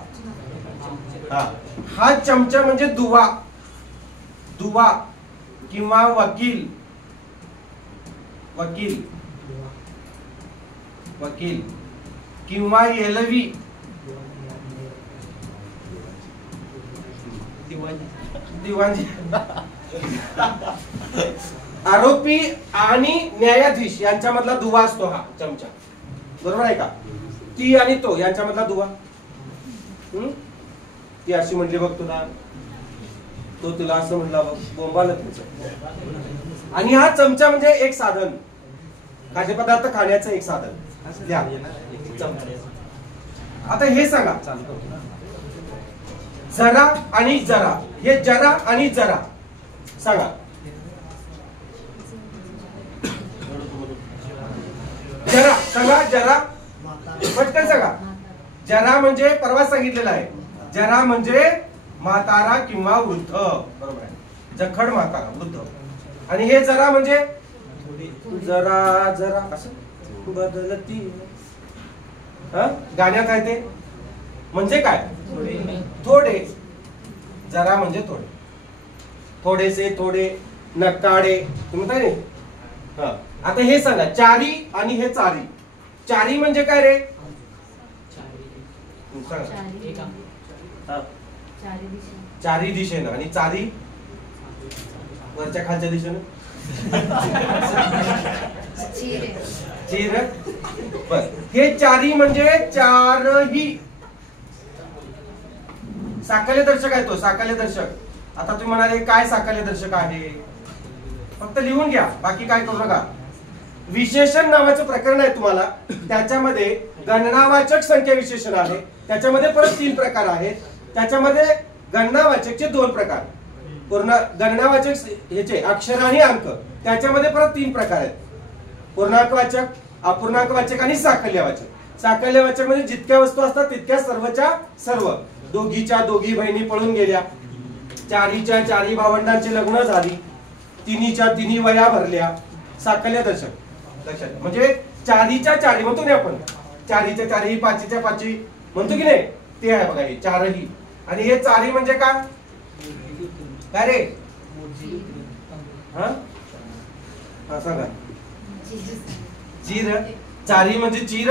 हा चमचा म्हणजे दुवा, दुवा किंवा वकील, वकील, वकील किंवा येलवी, दिवाणी, आरोपी आणि न्यायाधीश यांच्यामधला दुवा असतो हा चमचा, बरोबर आहे का? ती आणि तो यांच्यामधला दुवा. ती अशी म्हटली बघ तुला, तो तुला असं म्हटला बघ, बोंबाला तुमचं. आणि हा चमचा म्हणजे एक साधन, खाद्यपदार्थ खाण्याचं एक साधन. आता हे सांगा, जरा आणि जरा, हे जरा आणि जरा सांगा. जरा सांगा, जरा पटकन सांगा. जरा म्हणजे परवा सांगितलेला आहे, जरा म्हणजे म्हातारा किंवा वृद्ध, बरोबर आहे, जखड म्हातारा वृद्ध. आणि हे जरा म्हणजे जरा जरा असं बदलती, गाण्यात आहे ते म्हणजे काय? थोडे. जरा म्हणजे थोडे, थोडेसे, थोडे, नकाडे, तुम्ही म्हणताय ना. आता हे सांगा, चारी आणि हे चारी. चारी म्हणजे काय रे? चारी दिशेनं. आणि चारी वरच्या खालच्या दिशेनं. चीर. बस, हे चारी म्हणजे चारही. साकल्य दर्शक आहे तो, साकल्य दर्शक. आता तुम्ही म्हणाले काय साकल्य दर्शक आहे? फक्त लिहून घ्या, बाकी काय करू नका. विशेषण नावाचं प्रकरण आहे तुम्हाला, त्याच्यामध्ये गणनावाचक संख्या विशेषण आहे, त्याच्यामध्ये परत 3 प्रकार आहेत. त्याच्यामध्ये गणनावाचकचे 2 प्रकार, पूर्ण गणनावाचक ह्याचे अक्षर आणि अंक, त्याच्यामध्ये परत 3 प्रकार आहेत. पूर्णांकवाचक, अपूर्णांकवाचक आणि साकल्यवाचक. साकल्यवाचक म्हणजे जितक्या वस्तू असतात तितक्या सर्वच्या सर्व. दोघीच्या दोघी बहिणी पळून गेल्या, चारीच्या चारी भावंडांची लग्न झाली, तिन्हीच्या तिन्ही वया भरल्या. साकल्य दर्शक लक्षात. म्हणजे चारीच्या चारी म्हणतो ना आपण, चारीच्या चारी, पाचीच्या पाची म्हणतो की नाही, ते आहे बघा हे चारही. आणि हे चारी म्हणजे काय? काय रे? हा सांगा. चीर. चारी म्हणजे चीर,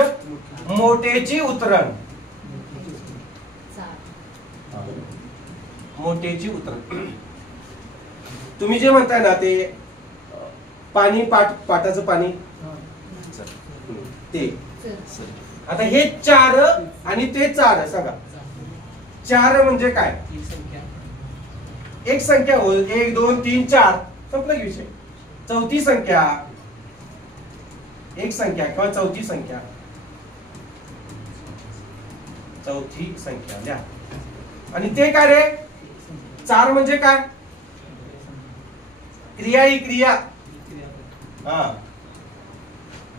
मोठेची उतरण, मोठेची उतरण. तुम्ही जे म्हणताय ना ते पाणी, पाटाचं पाणी, ते. आता हे 4 आणि ते 4 सांगा. 4 म्हणजे काय? एक संख्या होईल, 1 2 3 4 संपला की विषय. चौथी संख्या, एक संख्या किंवा चौथी संख्या, चौथी संख्या लिहा. आणि ते काय रे? 4 म्हणजे काय? क्रिया ही क्रिया.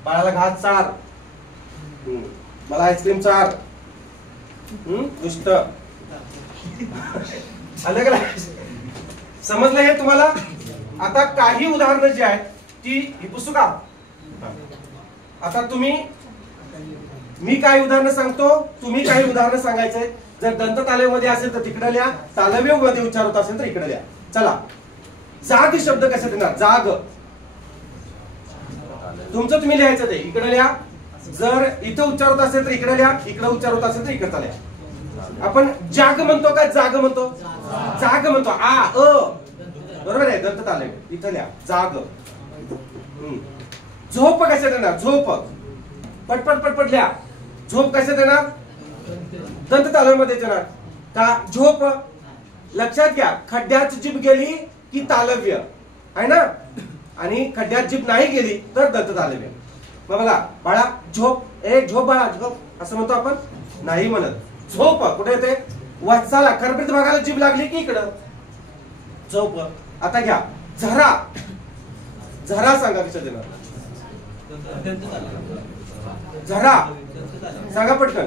बाळाला घात 4, मला आईस्क्रीम 4, दुष्ट. अलग अलग समजलं हे तुम्हाला? आता काही उदाहरणं जी आहेत ती ही पुस्तका. आता तुम्ही, मी काही उदाहरणं सांगतो, तुम्ही काही उदाहरणं सांगायचे. जर दंत तालव्यामध्ये असेल तर तिकडे लिहा, तालव्य मध्ये उच्चार होत असेल तर इकडे लिहा. चला, जाग शब्द कसे देणार? जाग, तुमचं तुम्ही लिहायचं ते इकडे लिहा. जर इथं उच्चार होत असेल तर इकडे लिहा, इकडे उच्चार होत असेल तर इकडचा लिहा. आपण जाग म्हणतो का जाग म्हणतो? जाग म्हणतो. आ अ बरोबर आहे. दंत तालव्य इथं लिहा जाग. झोप कशात येणार? झोप पटपट पटपट लिहा. झोप कशात येणार? दंत तालव्यामध्ये येणार का? झोप. लक्षात घ्या, खड्ड्यात जीभ गेली की तालव्य आहे ना, आणि खड्ड्यात जीभ नाही गेली तर दंत तालव्य. मग बघा बाळा झोप, ए झोप बाळा झोप असं म्हणतो आपण? नाही म्हणत. झोप कुठे येते? वत्साला खरबरीत भागाला जीभ लागली की इकडं झोप. आता घ्या झरा. झरा सांगा कशात येणार? झरा सांगा पटकन.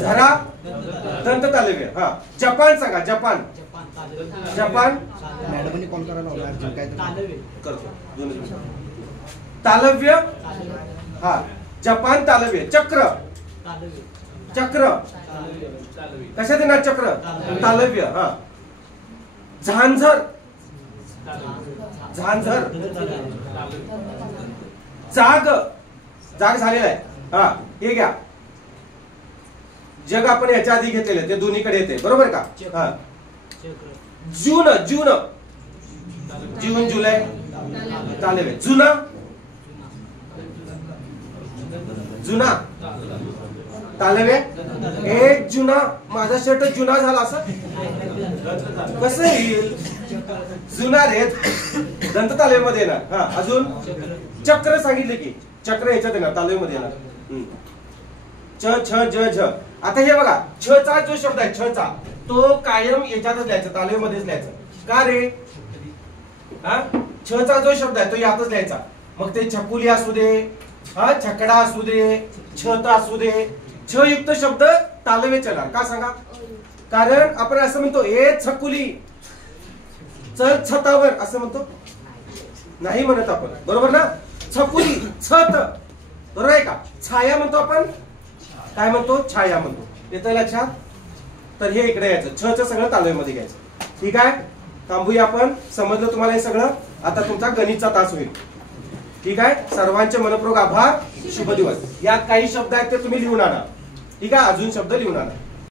झरा दंत तालव्य. हा. जपान सांगा. जपान. जपान मॅडमने कॉल करायला अर्जुन काय करतो. तालव्य. हा जपान तालव्य. चक्र. चक्र कशात येणार? चक्र तालव्य. हा. झांझर. झांझर. जाग. जाग झालेला आहे. हा हे घ्या. जग आपण याच्या आधी घेतलेले ते दोन्हीकडे येते बरोबर का? हा. जून. जून जून जुलै तालव्य. जुना. जुना तालव्य. एक जुना माझा शर्ट जुना झाला असं कसं येईल? जुना रे दंत तालव्यामध्ये येणार. हा अजून चक्र सांगितले की चक्र याच्यात येणार तालव्यामध्ये येणार. च छ ज झ. आता हे बघा छ चा जो शब्द आहे छ चा तो कायम याच्यातच लिहायचा, तालव्यामध्येच लिहायचा. का रे? हा छ चा जो शब्द आहे तो यातच लिहायचा. मग ते छकुली असू दे, हा छकडा असू दे, छत असू दे, छ युक्त शब्द तालव्य येणार. का सांगा? कारण आपण असं म्हणतो ए छकुली चल छतावर असं म्हणतो नाही म्हणत आपण बरोबर ना? छकुली छत बरोबर आहे का? छाया म्हणतो आपण काय म्हणतो? छाया म्हणतो. येतं लक्षात? तर हे इकडे यायचं. छ चं सगळं तालव्यामध्ये घ्यायचं. ठीक आहे. थांबूया आपण. समजलं तुम्हाला हे सगळं? आता तुमचा गणितचा तास होईल. ठीक आहे. सर्वांचे मनपूर्वक आभार. शुभ दिवस. यात काही शब्द आहेत ते तुम्ही लिहून आणा. ठीक आहे. अजून शब्द लिहून आणा.